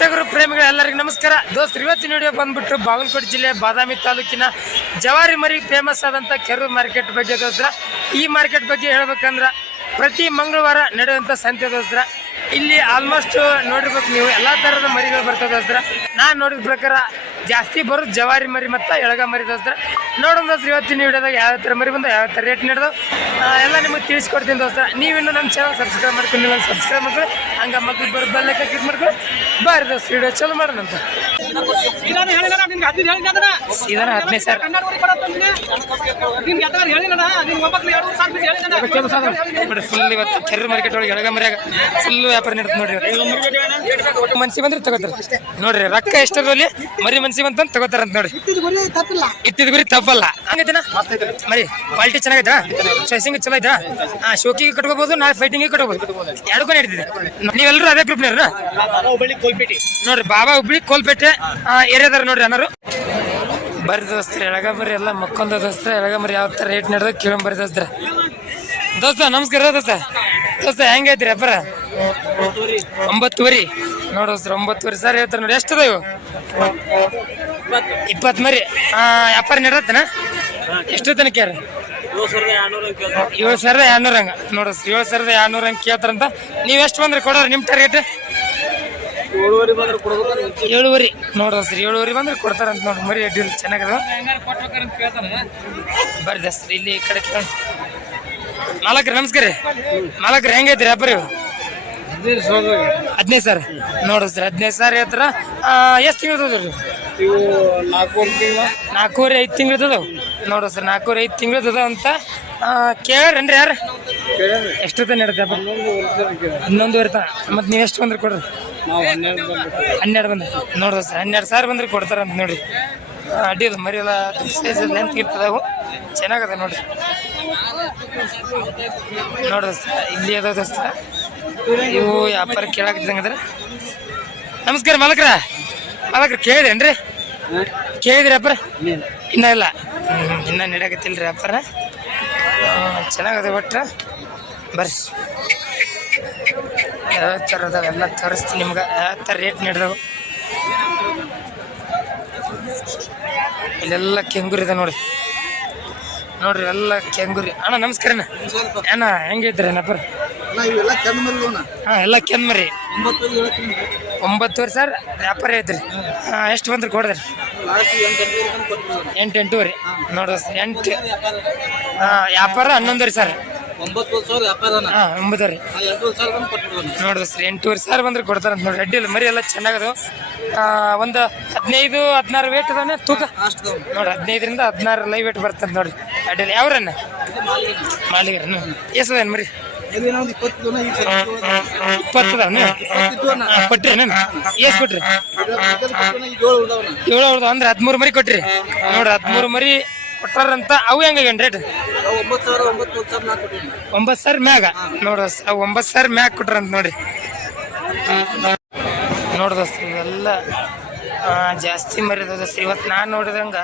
ಟಗರು ಪ್ರೇಮಿಗಳು, ಎಲ್ಲರಿಗೂ ನಮಸ್ಕಾರ. ದೋಸ್ತರು, ಇವತ್ತಿನ ವಿಡಿಯೋ ಬಂದ್ಬಿಟ್ಟು ಬಾಗಲಕೋಟೆ ಜಿಲ್ಲೆ ಬಾದಾಮಿ ತಾಲೂಕಿನ ಜವಾರಿ ಮರಿ ಫೇಮಸ್ ಆದಂಥ ಕೆರೂರು ಮಾರ್ಕೆಟ್ ಬಗ್ಗೆ ದೋಸ್ತ್ರ. ಈ ಮಾರ್ಕೆಟ್ ಬಗ್ಗೆ ಹೇಳ್ಬೇಕಂದ್ರೆ ಪ್ರತಿ ಮಂಗಳವಾರ ನಡೆಯುವಂಥ ಸಂತೆ ದೋಸ್ತ್ರ. ಇಲ್ಲಿ ಆಲ್ಮೋಸ್ಟ್ ನೋಡಿರ್ಬೇಕು ನೀವು, ಎಲ್ಲ ಥರದ ಮರಿಗಳು ಬರ್ತವೆ ದೋಸ್ತ್ರ. ನಾನು ನೋಡಿದ ಪ್ರಕಾರ ಜಾಸ್ತಿ ಬರೋದು ಜವಾರಿ ಮರಿ ಮತ್ತು ಎಳಗ ಮರಿ ದೋಸ್ತರ. ನೋಡೋಣ ದೋಸ್ತರ ಇವತ್ತಿನ ವಿಡಿಯೋದಾಗ ಯಾವ ಥರ ಮರಿ ಬಂದು ಯಾವ ಥರ ರೇಟ್ ನಡೆದು ಎಲ್ಲ ನಿಮಗೆ ತಿಳಿಸ್ಕೊಡ್ತೀನಿ ದೋಸ್ತರ. ನೀವಿನ್ನು ನಮ್ಮ ಚಾನಲ್ ಸಬ್ಸ್ಕ್ರೈಬ್ ಮಾಡ್ಕೊಂಡಿಲ್ಲ ಸಬ್ಸ್ಕ್ರೈಬ್ ಮಾಡ್ಕೊಳ್ಳಿ. ಹಂಗೆ ಮಕ್ಳು ಬರೋ ಬೆಲ್ಲಕ್ಕೆ ಕ್ಲಿಕ್ ಮಾಡ್ಕೊಳ್ಳಿ. ಬಾರಿ ದೋಸ್ತ ವಿಡಿಯೋ ಚಲೋ ಮಾಡೋಣ ಅಂತ. ಇದಾನೆ ಹೇಳಿದಾನ ನಿನ್ಗೆ ಹದಿನೈದು ಸಾವಿರ. ಫುಲ್ ಇವತ್ತು ಕೆರೆ ಮಾರ್ಕೆಟ್ ಒಳಗೆ ಎಳಗ ಮರ್ಯಾಗ ಫುಲ್ ವ್ಯಾಪಾರ ನಡೀತದೆ ನೋಡ್ರಿ. ಮನ್ಸಿ ಬಂದ್ರೆ ತಗೋತಾರೆ. ನೋಡ್ರಿ ರೊಕ್ಕ ಎಷ್ಟರಲ್ಲಿ ಮರಿ ಮನ್ಸಿ ಬಂತಂತ ತಗೋತಾರಂತ ನೋಡಿ. ಇಟ್ಟಿದ ಗುರಿ ತಪ್ಪಲ್ಲ. ಹಂಗೈತನ? ಮರಿ ಕ್ವಾಲಿಟಿ ಚೆನ್ನಾಗೈತಾ ಚಾಯ್ಸಿಂಗ್ ಚಲೋ ಐತಾ ಹಾ ಶೋಕಿಗೆ ಕಟ್ಕೋಬಹುದು ನಾಳೆ ಫೈಟಿಂಗ್ ಕಟ್ಕೋಬಹುದು ಎರಡಕ್ಕೂ ನಡೀತಿದೆ ನೀವೆಲ್ಲರೂ ಅದೇ ಗ್ರೂಪ್ ನೀರ ನೋಡ್ರಿ ಬಾಬಾ ಹುಬ್ಳಿ ಕೋಲ್ಪೇಟೆ ಏರಿಯಾದಾರ ನೋಡ್ರಿ ಅನ್ನೋರು ಬರ್ರಿ ದೋಸ್ತ್ರ ಎಳಗ ಬರ್ರಿ ಎಲ್ಲ ಮಕ್ಕೊಂದ ದೋಸ್ತ್ರ ಎಳಗ ಮರಿ ಯಾವ ಥರ ರೇಟ್ ನಡೆದ ಕೇಳೋ ಬರ್ರಿ ದೋಸ್ತ್ರ. ದೋಸ್ತ ನಮಸ್ಕಾರ ದೋಸ್ತ. ದೋಸ್ತ ಹೆಂಗೈತ್ರಿ ಅಪ್ಪರ? ಒಂಬತ್ತುವರಿ. ನೋಡು ಸರ್, ಒಂಬತ್ತುವರೆ. ಸರ್ ಹೇಳ್ತಾರೆ ನೋಡಿ, ಎಷ್ಟದ ಇವು? ಇಪ್ಪತ್ತು ಮರಿ. ವ್ಯಾಪಾರ ನಡೆದತ್ತನ ಎಷ್ಟು ತನಕ ಯಾರು ಏಳು ಸಾವಿರದ ಎರಡ್ನೂರ ಹಂಗ. ನೋಡು ಏಳು ಸಾವಿರದ ಎರಡ್ನೂರ ಹಂಗೆ ಕೇಳ್ತಾರಂತ ನೀವು ಎಷ್ಟು ಬಂದ್ರೆ ಕೊಡೋರು ನಿಮ್ಮ ಟಾರ್ಗೆಟ್ ಏಳುವರೆ. ನೋಡ್ರಿ ಸರ್, ಏಳುವರೆ ಬಂದ್ರೆ ಕೊಡ್ತಾರಂತ ನೋಡಿ, ಮರಿ ಅಡ್ಡಿಲ್ಲ ಚೆನ್ನಾಗದ. ಬರ್ರಿ ಸರ್, ಇಲ್ಲಿ ಈ ಕಡೆ ಕೇಳಿ ಮಾಲಕ್ರಿ ನಮಸ್ಕಾರ ರೀ. ಮಾಲಕ್ರಿ ಹೆಂಗೈತ್ರಿ ವ್ಯಾಪಾರ ಇವು? ಹದಿನೈದು ಸಾವಿರ ನೋಡ್ರಿ ಸರ್ ಹದಿನೈದು ಸಾವಿರ ಹತ್ರ ಎಷ್ಟು ತಿಂಗಳು ರೀ ಇವು ನಾಲ್ಕು ತಿಂಗಳ ನಾಲ್ಕೂವರೆ ಐದು ತಿಂಗಳು ಅದಾವ ನೋಡು ಸರ್ ನಾಲ್ಕೂವರೆ ಐದು ತಿಂಗಳು ಅದಾವ ಅಂತ. ಕೇಳ್ರೇನ್ರಿ ಯಾರು? ಎಷ್ಟು ತನ ಹನ್ನೊಂದು ಹನ್ನೊಂದುವರೆ ತನ ಮತ್ತು ನೀವು ಎಷ್ಟು ಬಂದ್ರೆ ಕೊಡ್ರಿ? ಹನ್ನೆರಡು ಬಂದ್ರಿ. ನೋಡ್ರಿ ಸರ್ ಹನ್ನೆರಡು ಸಾವಿರ ಬಂದ್ರೆ ಕೊಡ್ತಾರಂತ ನೋಡಿ ಅಡ್ಡಿಲ್ಲ ಮರಿ ಎಲ್ಲ ಸೈಜ್ ಲೆಂತ್ ಇರ್ತದವು ಚೆನ್ನಾಗದ ನೋಡ್ರಿ. ನೋಡ್ರಿ ಸರ್ ಇಲ್ಲಿ ಅದಾವ ದೋಸ್ತ. ಇವು ವ್ಯಾಪಾರ ಕೇಳಾಕತ್ತಂಗದ್ರ ನಮಸ್ಕಾರ, ಮಾಲಕ್ರ. ಮಾಲಕ್ರ, ಕೇಳಿದ್ರೇನ್ರಿ? ಕೇಳಿದ್ರಿ ವ್ಯಾಪಾರ? ಇನ್ನೂ ಇಲ್ಲ. ಇನ್ನೂ ನಡೆಯಕತ್ತಿಲ್ಲ ರೀ ವ್ಯಾಪಾರ ಚೆನ್ನಾಗದ ಒಟ್ಟು ಬರ್ರಿ. ಯಾವ ಥರ ಅದಾವೆಲ್ಲ ತೋರಿಸ್ತೀನಿ ನಿಮ್ಗೆ. ಯಾವ ಥರ ರೇಟ್ ನೀಡಿದವು? ಇಲ್ಲೆಲ್ಲ ಕೆಂಗೂರಿದೆ ನೋಡಿ ನೋಡ್ರಿ ಎಲ್ಲ ಕೆಂಗುರಿ. ಅಣ್ಣ ನಮಸ್ಕಾರ ಅಣ್ಣ. ಹೆಂಗೈತ್ರಿ ಮರಿಗೋಣ ಹಾಂ ಎಲ್ಲ ಕೆಂದ್ಮರಿ ಒಂಬತ್ತು ವರ್ಷ ಒಂಬತ್ತುವರೆ ಸರ್ ವ್ಯಾಪಾರ ಐತ್ರಿ. ಹಾಂ. ಎಷ್ಟು ಬಂದ್ರಿ ಕೊಡ್ರಿ? ಎಂಟು ಎಂಟೂವರೆ ನೋಡ್ರಿ ಎಂಟು. ಹಾಂ ವ್ಯಾಪಾರ ಹನ್ನೊಂದುವರೆ ಸರ್ ಒಂಬತ್ತು ಸಾವಿರ ವ್ಯಾಪಾರನ? ಹಾಂ ಒಂಬತ್ತುವರೆ. ಎಂಟು ಸಾವಿರ ಬಂದು ಕೊಟ್ಬಿಡೋಣ. ಕೊಡ್ತಾರೆ ಸರ್ ಎಂಟೂವರೆ ಸಾವಿರ ಬಂದ್ರೆ ಕೊಡ್ತಾರಂತ ನೋಡ್ರಿ. ಅಡ್ಡಿಲ್ಲ ಮರಿ ಎಲ್ಲ ಚೆನ್ನಾಗದು. ಒಂದು ಹದಿನೈದು ಹದಿನಾರು ವೇಟ್ ಅದಾನೆ ತೂಕ? ನೋಡಿ ಹದಿನೈದರಿಂದ ಹದಿನಾರು ಲೈವ್ ವೇಟ್ ಬರ್ತಂತ ನೋಡ್ರಿ. ಅಡ್ಡಿಲ್ಲ ಯಾವ್ರನ್ನ? ಮಾಲಿಗರನ್ನು ಎಸದೇನು ಮರಿ? ಕೊಟ್ರಿ? ಎಸ್ ಕೊಟ್ರಿ ಏಳು ಅಂದ್ರೆ ಹದಿಮೂರು ಮರಿ ಕೊಟ್ರಿ. ನೋಡ್ರಿ ಹದಿಮೂರು ಮರಿ ಕೊಟ್ಟಾರಂತ ಅವು ಹೆಂಗೇನು ರೇಟ್ ಒಂಬತ್ತು ಸಾವಿರ ಮ್ಯಾಗ ನೋಡ್ರಿ ಅವು ಒಂಬತ್ತು ಸಾವಿರ ಮ್ಯಾಗ ಕೊಟ್ರಂತ ನೋಡಿ. ನೋಡ್ರಿ ಇವೆಲ್ಲ ಜಾಸ್ತಿ ಮರಿ ದೋಸ್ತ್ರಿ ದೋಸ್ತ. ಇವತ್ತು ನಾನು ನೋಡಿದಂಗೆ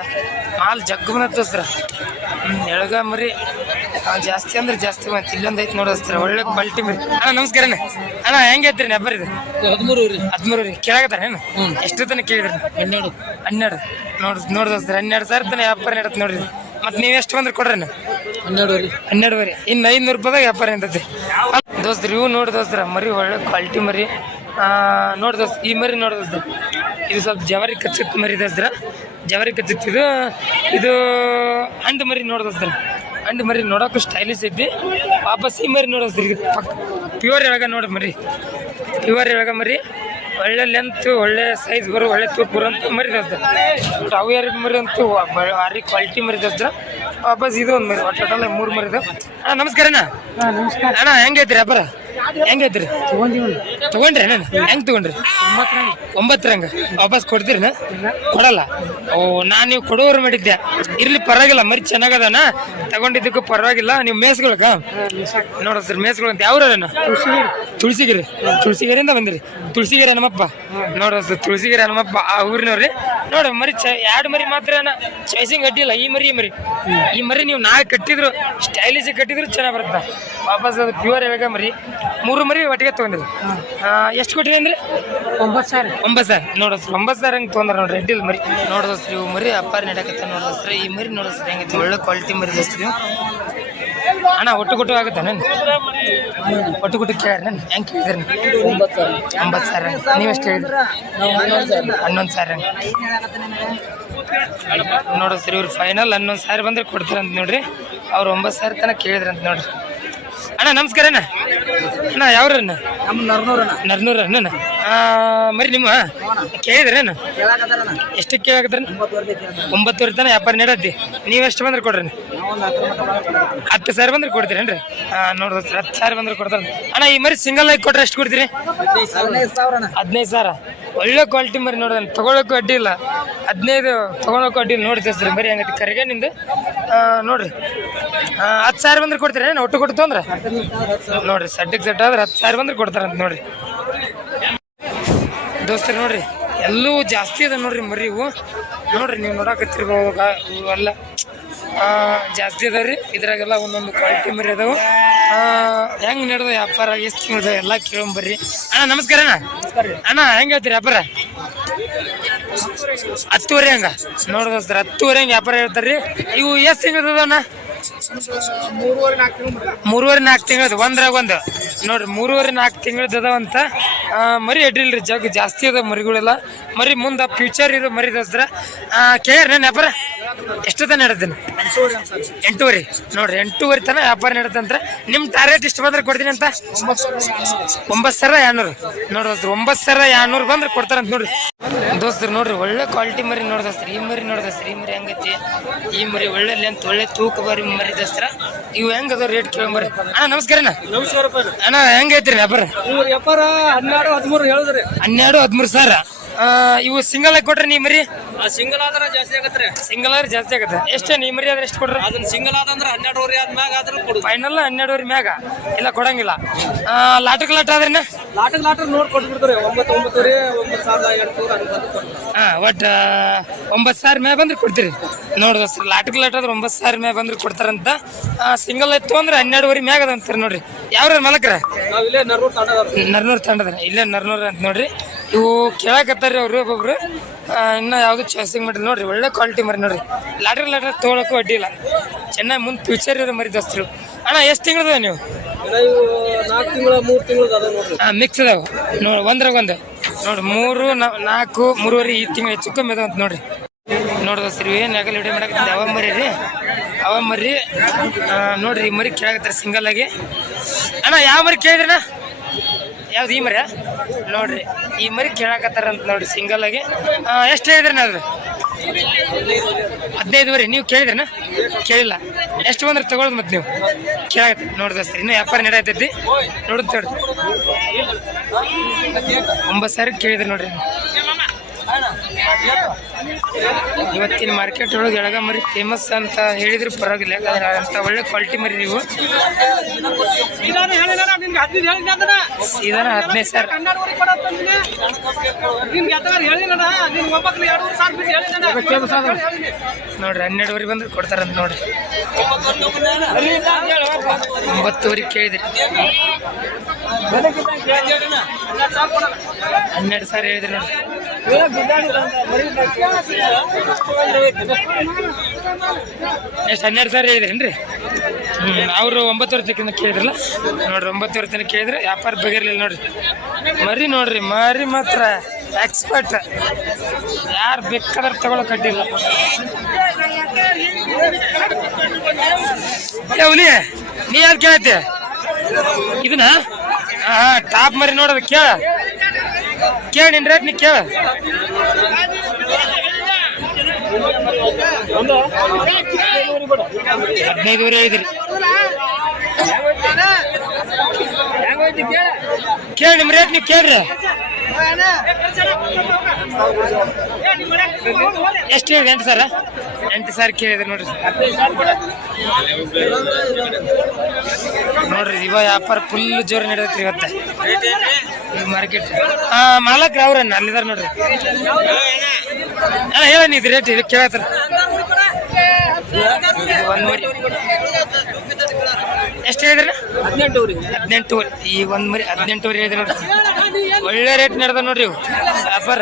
ಮಾಲ್ ಜಗ್ಗು ದೋಸ್ತ್ರ ಎಳಗ ಮರಿ ಜಾಸ್ತಿ ಅಂದ್ರೆ ಜಾಸ್ತಿ ಮತ್ತೆ ಇಲ್ಲೊಂದು ಐತಿ ನೋಡಿ ದೋಸ್ತ್ರ ಒಳ್ಳೆ ಕ್ವಾಲಿಟಿ ಮರಿ. ಅಣ್ಣ ನಮಸ್ಕಾರ ಅಣ್ಣ. ಅಣ್ಣ ಹೆಂಗೈತ್ರಿ ನೆಬ್ಬರ್ ಇದು ಹದಿಮೂರು ರೀ. ಹದಿಮೂರು ರೀ. ಕೇಳಾಕತ್ತಾರೇನು? ಎಷ್ಟು ತನಕ ಕೇಳಿದ್ರಿ? ಹನ್ನೆರಡು. ಹನ್ನೆರಡು. ನೋಡ್ರಿ ನೋಡಿ ದೋಸ್ತ್ರಿ ಹನ್ನೆರಡು ಸಾವಿರ ತನಕ ವ್ಯಾಪಾರ ನಡತ್ತೆ ನೋಡ್ರಿ ಮತ್ತೆ ನೀವು ಎಷ್ಟು ಬಂದ್ರೆ ಕೊಡ್ರಿ ಅಣ್ಣ ಹನ್ನೆರಡು ರೀ ಹನ್ನೆರಡುವರೆ. ಇನ್ನು ಐನೂರು ರೂಪಾಯಿದಾಗ ವ್ಯಾಪಾರ ಅಂತೈತಿ ದೋಸ್ತ್ರಿ ಇವು ನೋಡಿ ದೋಸ್ತ್ರ ಮರಿ ಒಳ್ಳೆ ಕ್ವಾಲಿಟಿ ಮರಿ. ನೋಡಿ ದೋಸ್ತ ಈ ಮರಿ ನೋಡಿ ದೋಸ್ತ ಇದು ಸ್ವಲ್ಪ ಜವರಿ ಕಚ್ಚಿತ್ತು ಮರಿ ದೋಸ್ತ್ರ. ಜವರಿ ಕಚ್ಚಿತ್ತು ಇದು ಇದು ಅಂಡು ಮರಿ ನೋಡಿ ದೋಸ್ತ್ರ. ಅಂಡು ಮರಿ ನೋಡೋಕೆ ಸ್ಟೈಲಿಶ್ ಐತಿ. ವಾಪಸ್ ಈ ಮರಿ ನೋಡೋದ್ರಿ ಇದು ಪಕ್ ಪ್ಯೂರ್ ಎಳಗ ನೋಡಿ ಮರಿ. ಪ್ಯೂರ್ ಎಳಗ ಮರಿ. ಒಳ್ಳೆ ಲೆಂತ್ ಒಳ್ಳೆ ಸೈಜ್ ಬರೋ ಒಳ್ಳೆ ತೂಕ ಬರುವಂಥ ಮರಿ ದೋಸ್ತ ಬಟ್ ಅವು ಯಾರಿಗೆ ಮರಿ ಅಂತೂ ಭಾರಿ ಕ್ವಾಲಿಟಿ ಮರಿ ದೋಸ್ತ್ರ ವಾಪಸ್ ಇದು ಒಂದು ಮರಿ ಒಟ್ಟಲ್ಲ ಮೂರು ಮರಿದ. ಅಣ್ಣ ನಮಸ್ಕಾರ ಅಣ್ಣ. ನಮಸ್ಕಾರ. ಅಣ್ಣ ಹೆಂಗೈತ್ರಿ ವ್ಯಾಪಾರ? ಹೆಂಗೈತ್ರಿ ತಗೊಂಡ್ರಿ ನಾನು ಹೆಂಗ್ ತಗೊಂಡ್ರಿ? ಒಂಬತ್ತರಂಗ ವಾಪಸ್ ಕೊಡ್ತೀರಿನ ಕೊಡಲ್ಲ. ಓ, ನಾನು ನೀವು ಕೊಡೋರು ಮಾಡಿದ್ದೆ. ಇರ್ಲಿ, ಪರವಾಗಿಲ್ಲ. ಮರಿ ಚೆನ್ನಾಗದಾನ? ತಗೊಂಡಿದ್ದಕ್ಕೂ ಪರವಾಗಿಲ್ಲ. ನೀವು ಮೇಸ್ಗಳಕ? ನೋಡ ಸರ್, ಮೇಸ್ಗಳು ಅಂತ ಯಾವ ತುಳಸಿಗಿರಿ. ತುಳಸಿಗಿರಿಂದ ಬಂದಿರಿ. ತುಳಸಿಗಿರಿ ನಮ್ಮಪ್ಪ ನೋಡ್ರಿ ಸರ್, ತುಳಸಿಗಿರಿ ನಮ್ಮಪ್ಪ ಆ ಊರಿನವ್ರಿ. ನೋಡ್ರಿ ಮರಿ ಎರಡು ಮರಿ ಮಾತ್ರ ಚಾಯ್ಸಿಂಗ್ ಅಡ್ಡಿಲ್ಲ ಈ ಮರಿ ಈ ಮರಿ. ಈ ಮರಿ ನೀವು ನಾಳೆ ಕಟ್ಟಿದ್ರು ಸ್ಟೈಲಿಶ್ ಕಟ್ಟಿದ್ರು ಚೆನ್ನಾಗಿ ಬರುತ್ತೆ? ವಾಪಸ್ ಅದು ಪ್ಯೂರ್ ಹೇಳಕ ಮರಿ. ಮೂರು ಮರಿ ಒಟ್ಟಿಗೆ ತೊಗೊಂಡಿದ್ರು ಎಷ್ಟು ಕೊಟ್ಟಿರಿ ಅಂದ್ರೆ? ಒಂಬತ್ತು ಸಾವಿರ ಒಂಬತ್ತು ಸಾವಿರ ನೋಡೋಸ್ರಿ ಒಂಬತ್ತು ಸಾವಿರ ಹಂಗೆ ತೊಗೊಂಡ್ರ ನೋಡ್ರಿ ರೆಡ್ಡಿಲ್ ಮರಿ. ನೋಡೋಸ್ರಿ ಇವು ಮರಿ ಅಪ್ಪಾರಿ ನಡಕತ್ತ ಸರ್. ಈ ಮರಿ ನೋಡೋಸ್ರಿ ಹೆಂಗೈತಿ ಒಳ್ಳೆ ಕ್ವಾಲಿಟಿ ಮರಿ ದೋಸ್ರಿ. ಅಣ್ಣ ಒಟ್ಟು ಕೊಟ್ಟು ಆಗುತ್ತೆ ನನ್ನ ಒಟ್ಟು ಕೊಟ್ಟು ಕೇಳಿ ನಾನು ಹೆಂಗೆ ಕೇಳಿದ್ರಿ ಒಂಬತ್ತು ಸಾವಿರ ನೀವು ಎಷ್ಟು ಹೇಳಿದ್ರಿ? ಹನ್ನೊಂದು ಸಾವಿರ ಸರ್ ಇವ್ರು ಫೈನಲ್ ಹನ್ನೊಂದು ಸಾವಿರ ಬಂದ್ರೆ ಕೊಡ್ತಾರಂತ ನೋಡ್ರಿ. ಅವ್ರು ಒಂಬತ್ತು ಸಾವಿರ ತನಕ ಕೇಳಿದ್ರಂತ ನೋಡ್ರಿ. ಅಣ್ಣ ನಮಸ್ಕಾರ ಅಣ್ಣ. ಅಣ್ಣ ಯಾವ್ರಣ್ಣ ನಮ್ಮ ನರ್ನೂರ ಅಣ್ಣ. ಮರಿ ನಿಮ್ಮ? ಕೇಳಿದ್ರೇನು ಎಷ್ಟು ಎಷ್ಟಕ್ಕೆ ಒಂಬತ್ತುವರೆಗೆ ಕೇಳ್ತಾರ ಒಂಬತ್ತುವರೆ ತನಕ ವ್ಯಾಪಾರ ನೀಡತ್ತಿ ನೀವು ಎಷ್ಟು ಬಂದ್ರೆ ಕೊಡ್ರಿ ಹತ್ತು ಸಾವಿರ ಬಂದ್ರೆ ಕೊಡ್ತೀರೇನ್ರಿ? ಹಾಂ ನೋಡ್ರಿ ಹತ್ತು ಸಾವಿರ ಬಂದ್ರೆ ಕೊಡ್ತಾರೆ ಅಣ್ಣ ಈ ಮರಿ ಸಿಂಗಲ್ ಆಗಿ ಕೊಟ್ರೆ ಎಷ್ಟು ಕೊಡ್ತೀರಿ? ಹದಿನೈದು ಸಾವಿರ. ಒಳ್ಳೆ ಕ್ವಾಲಿಟಿ ಮರಿ ನೋಡ್ರಿ ತೊಗೊಳಕ್ಕೂ ಅಡ್ಡಿ ಇಲ್ಲ. ಹದಿನೈದು ತೊಗೊಳಕ್ಕೂ ಅಡ್ಡಿ ಇಲ್ಲ. ನೋಡಿ ಸರ್ ಮರಿ ಹಂಗೈತಿ? ಕರೆಗೆ ನಿಂದು ನೋಡ್ರಿ. ಹತ್ತು ಸಾವಿರ ಬಂದ್ರೆ ಕೊಡ್ತೀರಿ? ಏನು ಒಟ್ಟು ಕೊಡ್ತು ಅಂದ್ರೆ? ನೋಡ್ರಿ ಸಡ್ಡಿಗೆ ಸೆಟ್ ಆದ್ರೆ ಹತ್ತು ಸಾವಿರ ಬಂದ್ರೆ ಕೊಡ್ತಾರಂತ ನೋಡ್ರಿ. ದೋಸ್ತರು ನೋಡ್ರಿ ಎಲ್ಲೂ ಜಾಸ್ತಿ ಅದ ನೋಡ್ರಿ ಮರಿ ಇವು. ನೋಡ್ರಿ ನೀವು ನೋಡಕತ್ತಿರ್ಬೋದು ಅಲ್ಲ ಜಾಸ್ತಿ ಅದಾವ ರೀ. ಇದ್ರಾಗೆಲ್ಲ ಒಂದೊಂದು ಕ್ವಾಲಿಟಿ ಮರಿ ಅದಾವೆ. ಹೆಂಗೆ ನಡೆದ ವ್ಯಾಪಾರ ಎಷ್ಟು ತಿಂಗಳದ ಎಲ್ಲ ಕೇಳಂಬರ್ರಿ. ಅಣ್ಣ ನಮಸ್ಕಾರ ಅಣ್ಣ. ಅಣ್ಣ ಹೆಂಗೆ ಹೇಳ್ತೀರಿ ವ್ಯಾಪಾರ? ಹತ್ತುವರೆ ಹಂಗ. ನೋಡ್ದ ಸರ್ ಹತ್ತುವರೆ ಹಂಗೆ ವ್ಯಾಪಾರ ಹೇಳ್ತಾರ್ರಿ. ಇವು ಎಷ್ಟು ತಿಂಗಳದ ಅಣ್ಣ? ಮೂರುವರೆ ನಾಲ್ಕು ತಿಂಗಳದ ಒಂದ್ರಾಗ ಒಂದು. ನೋಡ್ರಿ ಮೂರುವರೆ ನಾಲ್ಕು ತಿಂಗಳದ ಅದಾವಂತ ಮರಿ ಇಡ್ರಿಲ್ರಿ ಜಗ್ ಜಾಸ್ತಿ ಅದ ಮರಿಗಳೆಲ್ಲ. ಮರಿ ಮುಂದೆ ಫ್ಯೂಚರ್ ಇರೋ ಮರಿ ದಸ್ತ್ರ ಕೇಳ್ರಿ ನಾನು ವ್ಯಾಪಾರ. ಎಷ್ಟು ತನ ನಡೆದೀನಿ ಎಂಟೂವರೆ. ನೋಡ್ರಿ ಎಂಟೂವರೆ ತನ ವ್ಯಾಪಾರ ನಡೆದಂತ್ರ ನಿಮ್ಮ ಟಾರ್ಗೆಟ್ ಇಷ್ಟು ಬಂದ್ರೆ ಕೊಡ್ತೀನಿ ಅಂತ? ಒಂಬತ್ತು ಸಾವಿರ ಎರಡ್ನೂರು. ನೋಡ್ರಿ ಒಂಬತ್ ಒಂಬತ್ತು ಸಾವಿರ ಎರಡ್ನೂರು ಬಂದ್ರೆ ಕೊಡ್ತಾರಂತ ನೋಡ್ರಿ. ದೋಸ್ತರು ನೋಡ್ರಿ ಒಳ್ಳೆ ಕ್ವಾಲಿಟಿ ಮರಿ ನೋಡ್ದಸ್ತ್ರಿ ಈ ಮರಿ ನೋಡ್ದಸ್ತ್ರಿ ಈ ಮರಿ ಹೆಂಗೈತಿ? ಈ ಮರಿ ಒಳ್ಳೆ ಲೆಂತ್ ಒಳ್ಳೆ ತೂಕ ಬರಿ ಮರಿ ದಸ್ತ್ರ. ಇವು ಹೆಂಗ್ ಅದ ರೇಟ್ ಕೇಳಂಬರಿ ಅಣ್ಣ ನಮಸ್ಕಾರ ಅಣ್ಣ. ಹೆಂಗೈತ್ರಿ ವ್ಯಾಪಾರ? ವ್ಯಾಪಾರ ಹನ್ನೆರಡು ಹದಿಮೂರು ಹೇಳಿದ್ರಿ. ಹನ್ನೆರಡು ಹದಿಮೂರು ಸಾವಿರ. ಆ, ಇವು ಸಿಂಗಲ್ ಆಗಿ ಕೊಟ್ರಿ ನೀ ಮರಿ? ಆ ಸಿಂಗಲ್ ಆದ್ರೆ ಜಾಸ್ತಿ ಆಗತ್ರಿ. ಸಿಂಗಲ್ ಆದ್ರೆ ಜಾಸ್ತಿ ಆಗತ್ತೆ. ಎಷ್ಟು ನೀ ಮರಿ ಆದ್ರೆ ಎಷ್ಟು ಕೊಡ್ರಿ? ಅದನ್ನ ಸಿಂಗಲ್ ಆದ್ರೆ ಹನ್ನೆರಡುವರೆ ಆದ್ಮ್ಯಾಗ ಆದ್ರೂ ಕೊಡು. ಫೈನಲ್ ಹನ್ನೆರಡುವರೆ ಮ್ಯಾಗ. ಇಲ್ಲ ಕೊಡಂಗಿಲ್ಲ. ಆ, ಲಾಟಕ್ ಆದ್ರೆ ಲಾಟ್ರಿ ಲಾಟಕ್ ಲಾಟಕ್ ನೋಡಿ ಕೊಟ್ಬಿಡ್ತಾರೆ ಒಂಬತ್ತು ಒಂಬತ್ತುವರೆ ಒಂಬತ್ತು ಸಾವಿರದ ಎಂಟುನೂರು ಕೊಡ್ತಾರೆ ಹಾಂ ಒಂಬತ್ತು ಸಾವಿರ ಮ್ಯಾಗ ಬಂದ್ರೆ ಕೊಡ್ತೀರಿ. ನೋಡ್ರಿ ಸರ್ ಲಾಟಕ್ ಲಾಟ್ ಆದ್ರೆ ಒಂಬತ್ತು ಸಾವಿರ ಮ್ಯಾಗ ಬಂದ್ರೆ ಕೊಡ್ತಾರಂತ. ಸಿಂಗಲ್ ಇತ್ತು ಅಂದ್ರೆ ಹನ್ನೆರಡುವರೆ ಮ್ಯಾಗ ಅದಂತಾರೆ ನೋಡ್ರಿ. ಯಾವ್ರ ಮಲಕ್ರೆ? ನಾವು ಇಲ್ಲೇ ನರ್ನೂರು ತಾಂಡದವ್ರು. ನರ್ನೂರು ತಂಡದ ಇಲ್ಲೇ ನರ್ನೂರು ಅಂತ ನೋಡ್ರಿ. ಇವು ಕೇಳಕತ್ತಾರ್ರಿ ಅವರು ಒಬ್ಬೊಬ್ರು. ಇನ್ನೂ ಯಾವುದು ಚಾಯ್ಸಿಂಗ್ ಮಾಡಿಲ್ಲ ನೋಡ್ರಿ ಒಳ್ಳೆ ಕ್ವಾಲಿಟಿ ಮರಿ ನೋಡ್ರಿ. ಲಾಟ್ರಿ ಲಾಟ್ರಿ ತೊಗೊಳಕ್ಕೂ ಅಡ್ಡಿ ಇಲ್ಲ. ಚೆನ್ನಾಗಿ ಮುಂದೆ ಫ್ಯೂಚರ್ ಇರೋ ಮರಿ ದೋಸ್ತರು. ಅಣ್ಣ ಎಷ್ಟು ತಿಂಗಳದ ನೀವು ನೋಡ್ರಿ. ಹಾಂ ಮಿಕ್ಸ್ ಅದಾವ. ನೋಡಿ ಒಂದ್ರಾಗ ಒಂದು. ನೋಡಿ ಮೂರು ನಾಲ್ಕು ಮೂರುವರೆ ಈ ತಿಂಗಳು ಹೆಚ್ಚು ಕಮ್ಮಿ ಅದಾವಂತ ಅಂತ ನೋಡ್ರಿ. ನೋಡಿ ಸರಿ ಏನು ಆಗಲ್ಲ ವಿಡಿಯೋ ಮಾಡಕತ್ತಿದ್ದೆ? ಅವ ಮರಿ ರೀ. ಅವ ಮರಿ. ನೋಡ್ರಿ ಈ ಮರಿ ಕೇಳಕತ್ತಾರೆ ಸಿಂಗಲ್ ಆಗಿ. ಅಣ್ಣ ಯಾವ ಮರಿ ಕೇಳಿದ್ರಣ್ಣ ಯಾವ್ದು ಈ ಮರಿ ನೋಡ್ರಿ, ಈ ಮರಿ ಕೇಳಾಕತ್ತಾರಂತ ನೋಡ್ರಿ ಸಿಂಗಲ್ ಆಗಿ. ಎಷ್ಟು ಹೇಳಿದ್ರಣ್ಣ ಅದು? ಹದಿನೈದುವರೆ ನೀವು ಕೇಳಿದ್ರನ? ಕೇಳಿಲ್ಲ. ಎಷ್ಟು ಬಂದ್ರೆ ತಗೊಳ್ಳೋದು ಮತ್ತೆ ನೀವು? ಕೇಳಕತ್ತಿ. ನೋಡ್ದ ಸರ್, ಇನ್ನೂ ವ್ಯಾಪಾರ ನಡೆಯತೈತಿ ನೋಡುತ್ತೆ ನೋಡ್ರಿ ಒಂಬತ್ತು ಸಾವಿರ ಕೇಳಿದ್ರಿ ನೋಡ್ರಿ. ಇವತ್ತಿನ ಮಾರ್ಕೆಟ್ ಒಳಗೆ ಎಳಗ ಮರಿ ಫೇಮಸ್ ಅಂತ ಹೇಳಿದ್ರು ಪರವಾಗಿಲ್ಲ ಅಂತ ಒಳ್ಳೆ ಕ್ವಾಲಿಟಿ ಮರಿ ನೀವು. ಸೀದಾನ ಹದಿನೈದು ಹೇಳಿನಿ ನೋಡ್ರಿ ಹನ್ನೆರಡುವರೆ ಬಂದ್ರೆ ಕೊಡ್ತಾರಂತ ನೋಡ್ರಿ. ಒಂಬತ್ತುವರೆ ಕೇಳಿದ್ರಿ. ಹನ್ನೆರಡು ಸಾವಿರ ಹೇಳಿದ್ರಿ ನೋಡ್ರಿ. ಎಷ್ಟು ಹನ್ನೆರಡು ಸಾವಿರ ಹೇಳಿದ್ರೇನ್ರಿ? ಹ್ಞೂ ಅವರು ಒಂಬತ್ತುವರೆ ತನಕ ಕೇಳಿದ್ರಲ್ಲ? ನೋಡ್ರಿ ಒಂಬತ್ತುವರೆ ತನಕ ಕೇಳಿದ್ರೆ ವ್ಯಾಪಾರ ಬಗೆರ್ಲಿಲ್ಲ ನೋಡ್ರಿ. ಮರಿ ನೋಡ್ರಿ, ಮರಿ ಮಾತ್ರ ಎಕ್ಸ್ಪರ್ಟ್ ಯಾರು ಬೇಕಾದ್ರೆ ತಗೊಳಕ್ ಕಟ್ಟಿಲ್ಲ ಹುಲಿ, ನೀ ಯಾರು ಕೇಳತ್ತೆ? ಇದನ್ನ? ಹಾ ಟಾಪ್ ಮರಿ ನೋಡೋದು ಕೇಳ. ಕೇಳ ನಿನ್ ರೇಟ್ ನೀ ಕೇಳ. ಐದ್ರಿ. ಕೇಳಿ ನಿಮ್ ರೇಟ್ ನೀವು ಕೇಳ್ರಿ. ಎಷ್ಟು ಹೇಳಿ ಎಂಟು ಸರ್? ಎಂಟು ಸಾವಿರ ಕೇಳಿದ್ರಿ ನೋಡ್ರಿ. ನೋಡ್ರಿ ಇವ ವ್ಯಾಪಾರ ಫುಲ್ ಜೋರು ನಡೆದೈತ್ರಿ ಇವತ್ತೆ. ಈ ಮಾರ್ಕೆಟ್ ಹಾ ಮಾಲಕ್ರ ಅವ್ರನ್ನ ಅಲ್ಲಿದಾರ ನೋಡ್ರಿ. ಅಣ್ಣ ಹೇಳ ನೀ ರೇಟ್ ಇದು ಕೇಳತ್ತಾರ ಒಂದು ಮರಿ ಎಷ್ಟು ಹೇಳಿದ್ರಿ? ಹದಿನೆಂಟುವರೆ. ಹದಿನೆಂಟು ಈ ಒಂದು ಮರಿ ಹದಿನೆಂಟುವರೆ ಹೇಳಿದ್ರಿ ನೋಡ್ರಿ. ಒಳ್ಳೆ ರೇಟ್ ನಡೆದ ನೋಡ್ರಿ ಇವು. ವ್ಯಾಪಾರ.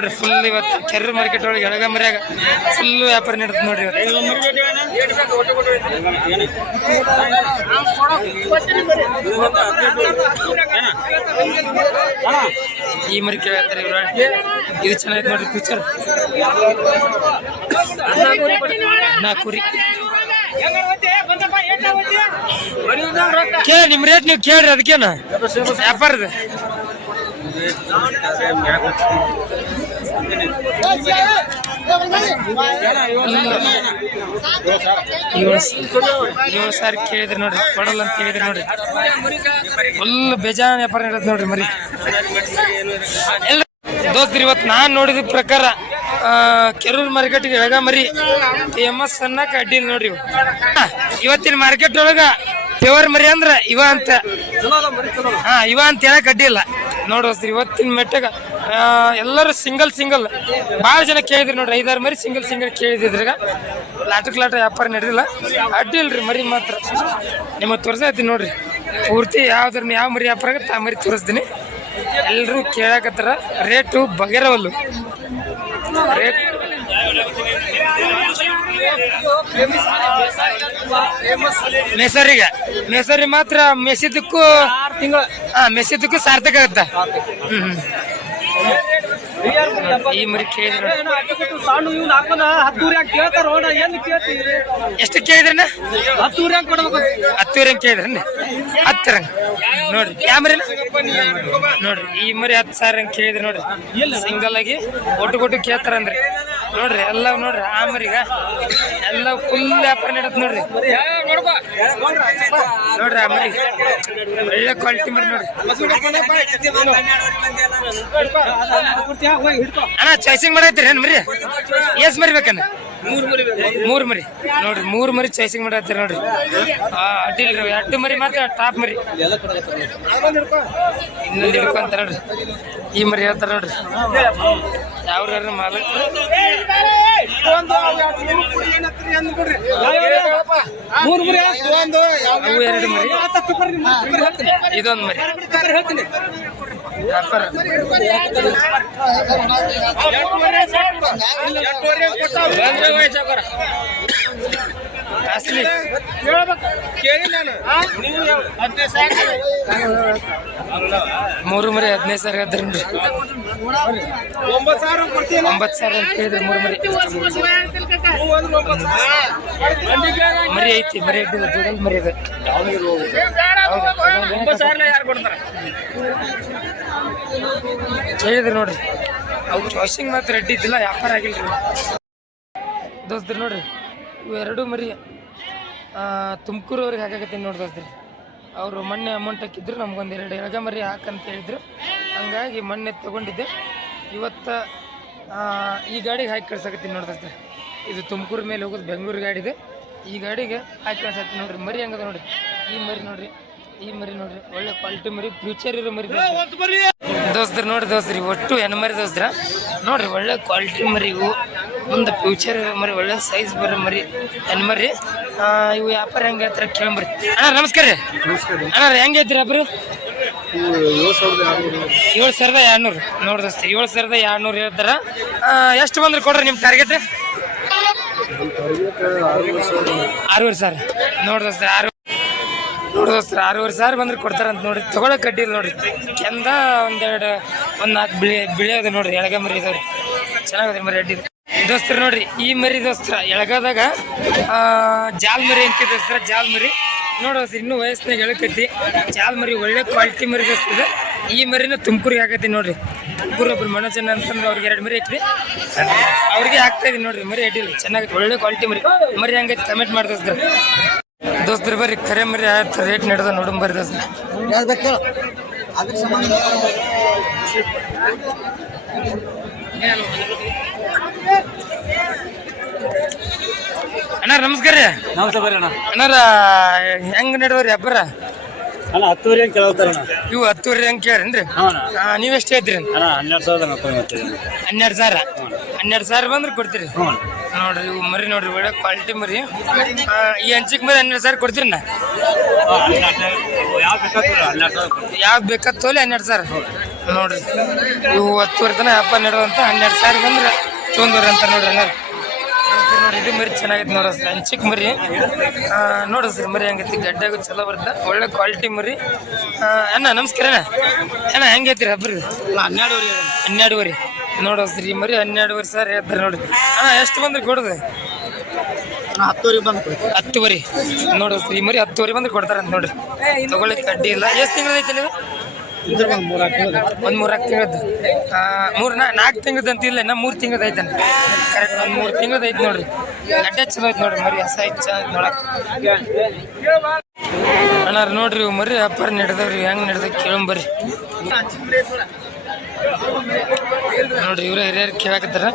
ನೋಡ್ರಿ ಫುಲ್ ಇವತ್ತು ಕೆರೆ ಮಾರ್ಕೆಟ್ ಒಳಗೆ ಎಳಗ ಮರ್ಯಾಗ ಫುಲ್ ವ್ಯಾಪಾರ ನಡೆದ ನೋಡ್ರಿ ಇವತ್ತು. ಈ ಮರಿ ಕೇಳ್ತಾರೆ ಇವ್ರ. ಇದು ಚೆನ್ನಾಗಿ ನೋಡ್ರಿ ಫ್ಯೂಚರ್ ನಾಲ್ಕು ಕುರಿ. ಕೇಳಿ ನಿಮ್ಮ ರೇಟ್ ನೀವು ಕೇಳ್ರಿ ಅದಕ್ಕೇನ? ವ್ಯಾಪಾರದ. ಏಳು ಸಾರಿ ಕೇಳಿದ್ರಿ ನೋಡ್ರಿ, ಕೊಡಲ್ಲ ಅಂತ ಕೇಳಿದ್ರಿ ನೋಡ್ರಿ. ಫುಲ್ ಬೇಜಾನ್ ವ್ಯಾಪಾರ ನಡೆದ್ ನೋಡ್ರಿ ಮರಿ. ಎಲ್ರಿ ದೋಸ್ತ್ರಿ, ಇವತ್ತು ನಾನು ನೋಡಿದ ಪ್ರಕಾರ ಕೆರೂರ್ ಮಾರ್ಕೆಟ್ಗೆ ಮರಿ. ಎಸ್ ಅನ್ನಕ್ಕೆ ಅಡ್ಡಿಲ್ಲ ನೋಡ್ರಿ ಇವತ್ತಿನ ಮಾರ್ಕೆಟ್ ಒಳಗ ಪ್ಯೂರ್ ಮರಿ ಅಂದ್ರ ಇವ ಅಂತ. ಹಾ ಇವ ಅಂತ ಹೇಳಕ್ ಅಡ್ಡಿಲ್ಲ ನೋಡೋಸ್ರಿ ಇವತ್ತಿನ ಮೆಟ್ಟಗ ಎಲ್ಲರೂ ಸಿಂಗಲ್ ಸಿಂಗಲ್. ಭಾಳ ಜನ ಕೇಳಿದ್ರಿ ನೋಡ್ರಿ ಐದಾರು ಮರಿ ಸಿಂಗಲ್ ಸಿಂಗಲ್ ಕೇಳಿದ್ರಿಗ ಲಾಟಕ್ ಲಾಟ ವ್ಯಾಪಾರ ನಡೆದಿಲ್ಲ. ಅಡ್ಡಿಲ್ರಿ ಮರಿ ಮಾತ್ರ. ನಿಮಗೆ ಐತಿ ನೋಡ್ರಿ. ಪೂರ್ತಿ ಯಾವ್ದ್ರ ಯಾವ ಮರಿ ವ್ಯಾಪಾರ ಆಗುತ್ತೆ ಆ ಮರಿ ತೋರಿಸ್ತೀನಿ. ಎಲ್ಲರೂ ಕೇಳಕತ್ತಾರ. ರೇಟು ಬಗೆರವಲ್ಲು. ರೇಟ್ ಮೆಸರಿಗೆ ಮೆಸರಿ ಮಾತ್ರ ಮೆಸಿದಕ್ಕೂ ತಿಂಗಳು ಹಾ ಮೆಸಿದಕ್ಕೂ ಸಾರ್ಥಕ ಆಗುತ್ತೆ. ಈ ಮರಿ ಕೇಳಿದ್ರು. ಇವ್ನು ಹಾಕೋದ ಹತ್ತೂರಿ ಹಂಗೆ ಎಷ್ಟು ಕೇಳಿದ್ರನ ಹತ್ತೂರಿ ಹಂಗೆ? ಕೊಡ್ಬೇಕು ಕೇಳಿದ್ರನ್ನ ಹತ್ತರ ನೋಡ್ರಿ ಕ್ಯಾಮ್ರಿ ಮರಿ ನೋಡ್ರಿ, ಈ ಮರಿ ಹತ್ತು ಸಾವಿರ ಹಂಗೆ ಕೇಳಿದ್ರಿ ನೋಡ್ರಿ. ಸಿಂಗಲ್ ಆಗಿ ಒಟ್ಟು ಕೊಟ್ಟು ಕೇಳ್ತಾರಂದ್ರಿ. ನೋಡ್ರಿ ಎಲ್ಲ ನೋಡ್ರಿ ಆ ಮರಿಗ ಎಲ್ಲ ಫುಲ್ ವ್ಯಾಪಾರ ನಡತ್ ನೋಡ್ರಿ. ನೋಡ್ರಿ ಆ ಮರಿ. ಒಳ್ಳೆ ಕ್ವಾಲಿಟಿ ಮರಿ ನೋಡ್ರಿ. ಅಣ್ಣ ಚಾಯ್ಸಿಂಗ್ ಮಾಡೈತ್ರಿ ಏನ್ ಮರಿ? ಎಸ್ ಮರಿ ಬೇಕಣ್ಣ ಮೂರು ಮರಿ. ನೋಡ್ರಿ ಮೂರು ಮರಿ ಚಾಯ್ಸಿಂಗ್ ಮಾಡತ್ತೀರಿ ನೋಡ್ರಿ. ಆ, ಅಡ್ಡಿಲ್ರಿ ಎರಡು ಮರಿ ಮಾತ್ರ ಟಾಪ್ ಮರಿ. ಇನ್ನೊಂದು ಹಿಡ್ಕೊಂತ ನೋಡ್ರಿ. ಈ ಮರಿ ಹೇಳ್ತಾರ ನೋಡ್ರಿ. ಯಾವ್ರ ಮಾಲಕ್? ಮೂರು ಮುರಿ ಅವು ಎರಡು ಮರಿ. ಇದೊಂದು ಮರಿ. ಹೇಳ್ತೀನಿ. ವ್ಯಾಪಾರ ಬಂದ್ರೆ ನಾನು ಮೂರು ಮರಿ ಹದಿನೈದು ಸಾವಿರ ಆದ್ರಿ ಒಂಬತ್ತು ಸಾವಿರ ಒಂಬತ್ತು ಸಾವಿರ ಅಂತ ಹೇಳಿದ್ರಿ ಮೂರು ಮರಿ. ಮರಿ ಐತಿ ಮರಿ ಐತಿ ಜೋಡಲ್ ಮರಿ ಇದೆ. ಯಾರು ಕೊಡ್ತಾರೆ? ಹೇಳಿದ್ರಿ ನೋಡ್ರಿ. ಅವು ಚಾಯ್ಸಿಂಗ್ ಮಾತ್ರ ರೆಡ್ಡಿ ಇದ್ದಿಲ್ಲ ವ್ಯಾಪಾರ ಆಗಿಲ್ರಿ. ದೋಸ್ತ್ರಿ ನೋಡ್ರಿ ಇವು ಎರಡು ಮರಿ ತುಮಕೂರು ಅವ್ರಿಗೆ ಹಾಕಾಕತ್ತೀನಿ ನೋಡಿ ದೋಸ್ತ್ರಿ. ಅವರು ಮೊನ್ನೆ ಅಮೌಂಟ್ ಹಾಕಿದ್ರು, ನಮ್ಗೊಂದು ಎರಡು ಎಳಗಮರಿ ಹಾಕಂತ ಹೇಳಿದ್ರು. ಹಂಗಾಗಿ ಮೊನ್ನೆ ತೊಗೊಂಡಿದ್ದೆ. ಇವತ್ತು ಈ ಗಾಡಿಗೆ ಹಾಕಿ ಕಳ್ಸಕತ್ತೀನಿ ನೋಡಿ ದೋಸ್ತ್ರಿ. ಇದು ತುಮಕೂರು ಮೇಲೆ ಹೋಗೋದು ಬೆಂಗಳೂರು ಗಾಡಿದೆ. ಈ ಗಾಡಿಗೆ ಹಾಕಿ ಕಳ್ಸತ್ತೀನಿ ನೋಡ್ರಿ. ಮರಿ ಹಂಗದ ನೋಡ್ರಿ? ಈ ಮರಿ ನೋಡ್ರಿ. ಈ ಮರಿ ನೋಡ್ರಿ ಒಳ್ಳೆ ಕ್ವಾಲಿಟಿ ಮರಿ ಫ್ಯೂಚರ್ ಇರೋ ಮರಿ ದೋಸ್ತ್ರಿ. ದೋಸ್ತ್ರು ನೋಡಿ ದೋಸ್ತ್ರಿ ಒಟ್ಟು ಹೆಣ್ಮರಿ ದೋಸ್ತ್ರ. ನೋಡ್ರಿ ಒಳ್ಳೆ ಕ್ವಾಲಿಟಿ ಮರಿ ಇವು. ಮುಂದೆ ಫ್ಯೂಚರ್ ಮರಿ ಒಳ್ಳೆ ಸೈಜ್ ಬರೋ ಮರಿ ಹೆಣ್ಮರಿ ಆ, ಇವು ವ್ಯಾಪಾರ ಹೆಂಗೆ ಹೇಳ್ತಾರೆ ಕೇಳಂಬ್ರಿ ಅಣ್ಣ ನಮಸ್ಕಾರ ರೀ. ಅಣ್ಣ ಹೆಂಗೆ ಐತ್ರಿ ವ್ಯಾಪಾರ? ಏಳು ಸಾವಿರದ ಎರಡ್ನೂರು. ನೋಡಿ ದೋಸ್ತ್ರಿ ಏಳು ಸಾವಿರದ ಎರಡ್ನೂರು ಹೇಳ್ತಾರ. ಎಷ್ಟು ಬಂದ್ರೆ ಕೊಡ್ರಿ ನಿಮ್ಮ ಟಾರ್ಗೆಟ್ ಆರೂವರೆ ಸಾವಿರ. ನೋಡಿ ದೋಸ್ತ ಆರು ನೋಡಿ ದೋಸ್ತ ಆರೂವರೆ ಸಾವಿರ ಬಂದ್ರೆ ಕೊಡ್ತಾರಂತ ನೋಡಿ. ತಗೊಳಕ್ ಕಡ್ಡಿ ಇಲ್ಲ ನೋಡ್ರಿ ಕೆಂದ ಒಂದೆರಡು, ಒಂದು ನಾಲ್ಕು ಬಿಳಿ ಬಿಳಿಯೋದು ನೋಡ್ರಿ ಎಳಗ ಮರಿ ಇದಾವ್ರಿ ಚೆನ್ನಾಗದ್ರಿ ಮರಿ ಅಡ್ಡಿ ದೋಸ್ತರ ನೋಡ್ರಿ, ಈ ಮರಿ ದೋಸ್ತರ, ಎಳಗದಾಗ ಜಾಲ್ ಮರಿ ಅಂತ ದೋಸ್ತರ, ಜಾಲ್ ಮರಿ. ನೋಡಿ ಇನ್ನೂ ವಯಸ್ಸಿನಾಗ ಹೇಳಕೈತಿ ಜಾಲ್ ಮರಿ ಒಳ್ಳೆ ಕ್ವಾಲಿಟಿ ಮರಿ ದೋಸ್ತದ ಈ ಮರಿನ ತುಮಕೂರಿಗೆ ಹಾಕೈತಿ ನೋಡ್ರಿ. ತುಮಕೂರು ಒಬ್ರು ಮನೋಜನ್ ಅಂತಂದ್ರೆ ಅವ್ರಿಗೆ ಎರಡು ಮರಿ ಐತ್ರಿ. ಅವ್ರಿಗೆ ಹಾಕ್ತಾ ಇದೀನಿ ನೋಡ್ರಿ, ಮರಿ ಅಡ್ಡಿಲ್ಲ. ಚೆನ್ನಾಗೈತಿ, ಒಳ್ಳೆ ಕ್ವಾಲಿಟಿ ಮರಿ. ಮರಿ ಹಂಗೈತಿ, ಕಮೆಂಟ್ ಮಾಡಿ ದೋಸ್ತರ ಬರ್ರಿ ಖರೆ ಮರಿ ಆಯ್ತು ರೇಟ್ ನಡೆದ ನೋಡಮ್ ಬರ್ರಿ ದೋಸ್ತ ಅಣ್ಣ ನಮಸ್ಕಾರ ರೀ. ನಮಸ್ತೆ ಬರ್ರಿ ಅಣ್ಣ. ಅಣ್ಣಾರ ಹೆಂಗ್ ನಡವ್ರಿ ಹಬ್ಬರ? ಅಣ್ಣ ಹತ್ತುವರೆ ಹಂಗೆ ಕೇಳ್ತಾರಣ್ಣ ಇವು ಹತ್ತುವರೆ ಹಂಗೆ ಕೇಳ್ರಿ ಹಾಂ ನೀವು ಎಷ್ಟು ಹೇಳ್ತೀರಿ? ಹನ್ನೆರಡು ನಲ್ವತ್ತು ಹನ್ನೆರಡು ಸಾವಿರ. ಹನ್ನೆರಡು ಸಾವಿರ ಬಂದ್ರೆ ಕೊಡ್ತೀರಿ. ನೋಡ್ರಿ ಇವು ಮರಿ ನೋಡ್ರಿ ಒಳ್ಳೆ ಕ್ವಾಲಿಟಿ ಮರಿ. ಆ, ಈ ಹಂಚಿಕ್ ಮರಿ ಹನ್ನೆರಡು ಸಾವಿರ ಕೊಡ್ತೀರಿ ನಾ? ಯಾವ ಬೇಕಾದ್ರೆ ಹನ್ನೆರಡು ಸಾವಿರ ಯಾವ್ದು ಬೇಕಾದ ತೋಲಿ ಹನ್ನೆರಡು ಸಾವಿರ? ನೋಡ್ರಿ ಇವು ಹತ್ತುವರೆ ತನಕ ಹಬ್ಬ ನಡೆದಂತ ಹನ್ನೆರಡು ಸಾವಿರ ಬಂದ್ರೆ ತೊಂದೂರು ಅಂತ ನೋಡ್ರಿ ಅಣ್ಣ ನೋಡಿ ಇದು ಮರಿ ಚೆನ್ನಾಗೈತೆ ನೋಡ ಹಂಚಿಕ್ ಮರಿ. ಆ, ನೋಡು ಸರ್ ಮರಿ ಹಂಗೈತಿ ಗಡ್ಡೆಗೂ ಚಲೋ ಬರುತ್ತೆ ಒಳ್ಳೆ ಕ್ವಾಲಿಟಿ ಮರಿ. ಆ, ಅಣ್ಣ ನಮಸ್ಕಾರ ಅಣ್ಣ. ಅಣ್ಣ ಹೆಂಗೈತಿ ಹಬ್ರಿ ಹನ್ನೆರಡುವರೆ. ನೋಡು ಸ್ತ್ರೀ ಮರಿ ಹನ್ನೆರಡುವರೆ ಸಾವಿರ ಹೇಳ್ತಾರೆ ನೋಡಿ. ಅಣ್ಣ ಎಷ್ಟು ಬಂದ್ರೆ ಕೊಡದೆ? ಹತ್ತುವರೆಗೆ ಬಂದು ಹತ್ತುವರೆ. ನೋಡು ಶ್ರೀ ಈ ಮರಿ ಹತ್ತುವರೆ ಬಂದ್ರೆ ಅಂತ ನೋಡ್ರಿ ತಗೊಳ್ಳಿಕ್ಕೆ ಅಡ್ಡಿ ಇಲ್ಲ. ಎಷ್ಟು ಐತೆ ನೀವು ಒಂದು ಮೂರಾಕು ತಿಂಗಳದ್ದು. ಮೂರು ನಾ ನಾಲ್ಕು ತಿಂಗಳದ್ದು ಅಂತ ಇಲ್ಲ ನಾ ಮೂರು ತಿಂಗಳದ್ದು ಐತೆ ಕರೆಕ್ಟ್ ಒಂದು ಮೂರು ತಿಂಗಳದ್ದು ಐತೆ ನೋಡ್ರಿ. ಗಡ್ಡೆ ಚಲೋ ಐತೆ ನೋಡ್ರಿ ಮರಿ ಹೊಸ ಐತೆ ಚೆನ್ನಾಗಿ ನೋಡಕ್ಕೆ ಅಣ್ಣಾರ ನೋಡ್ರಿ ಮರಿ ವ್ಯಾಪಾರ ನಡೆದವ್ರಿ ಹೆಂಗೆ ನಡೆದ ಕೇಳಂಬರಿ ನೋಡ್ರಿ ಇವ್ರ ಹಿರಿಯರ್ ಕೇಳಕತ್ತಾರ?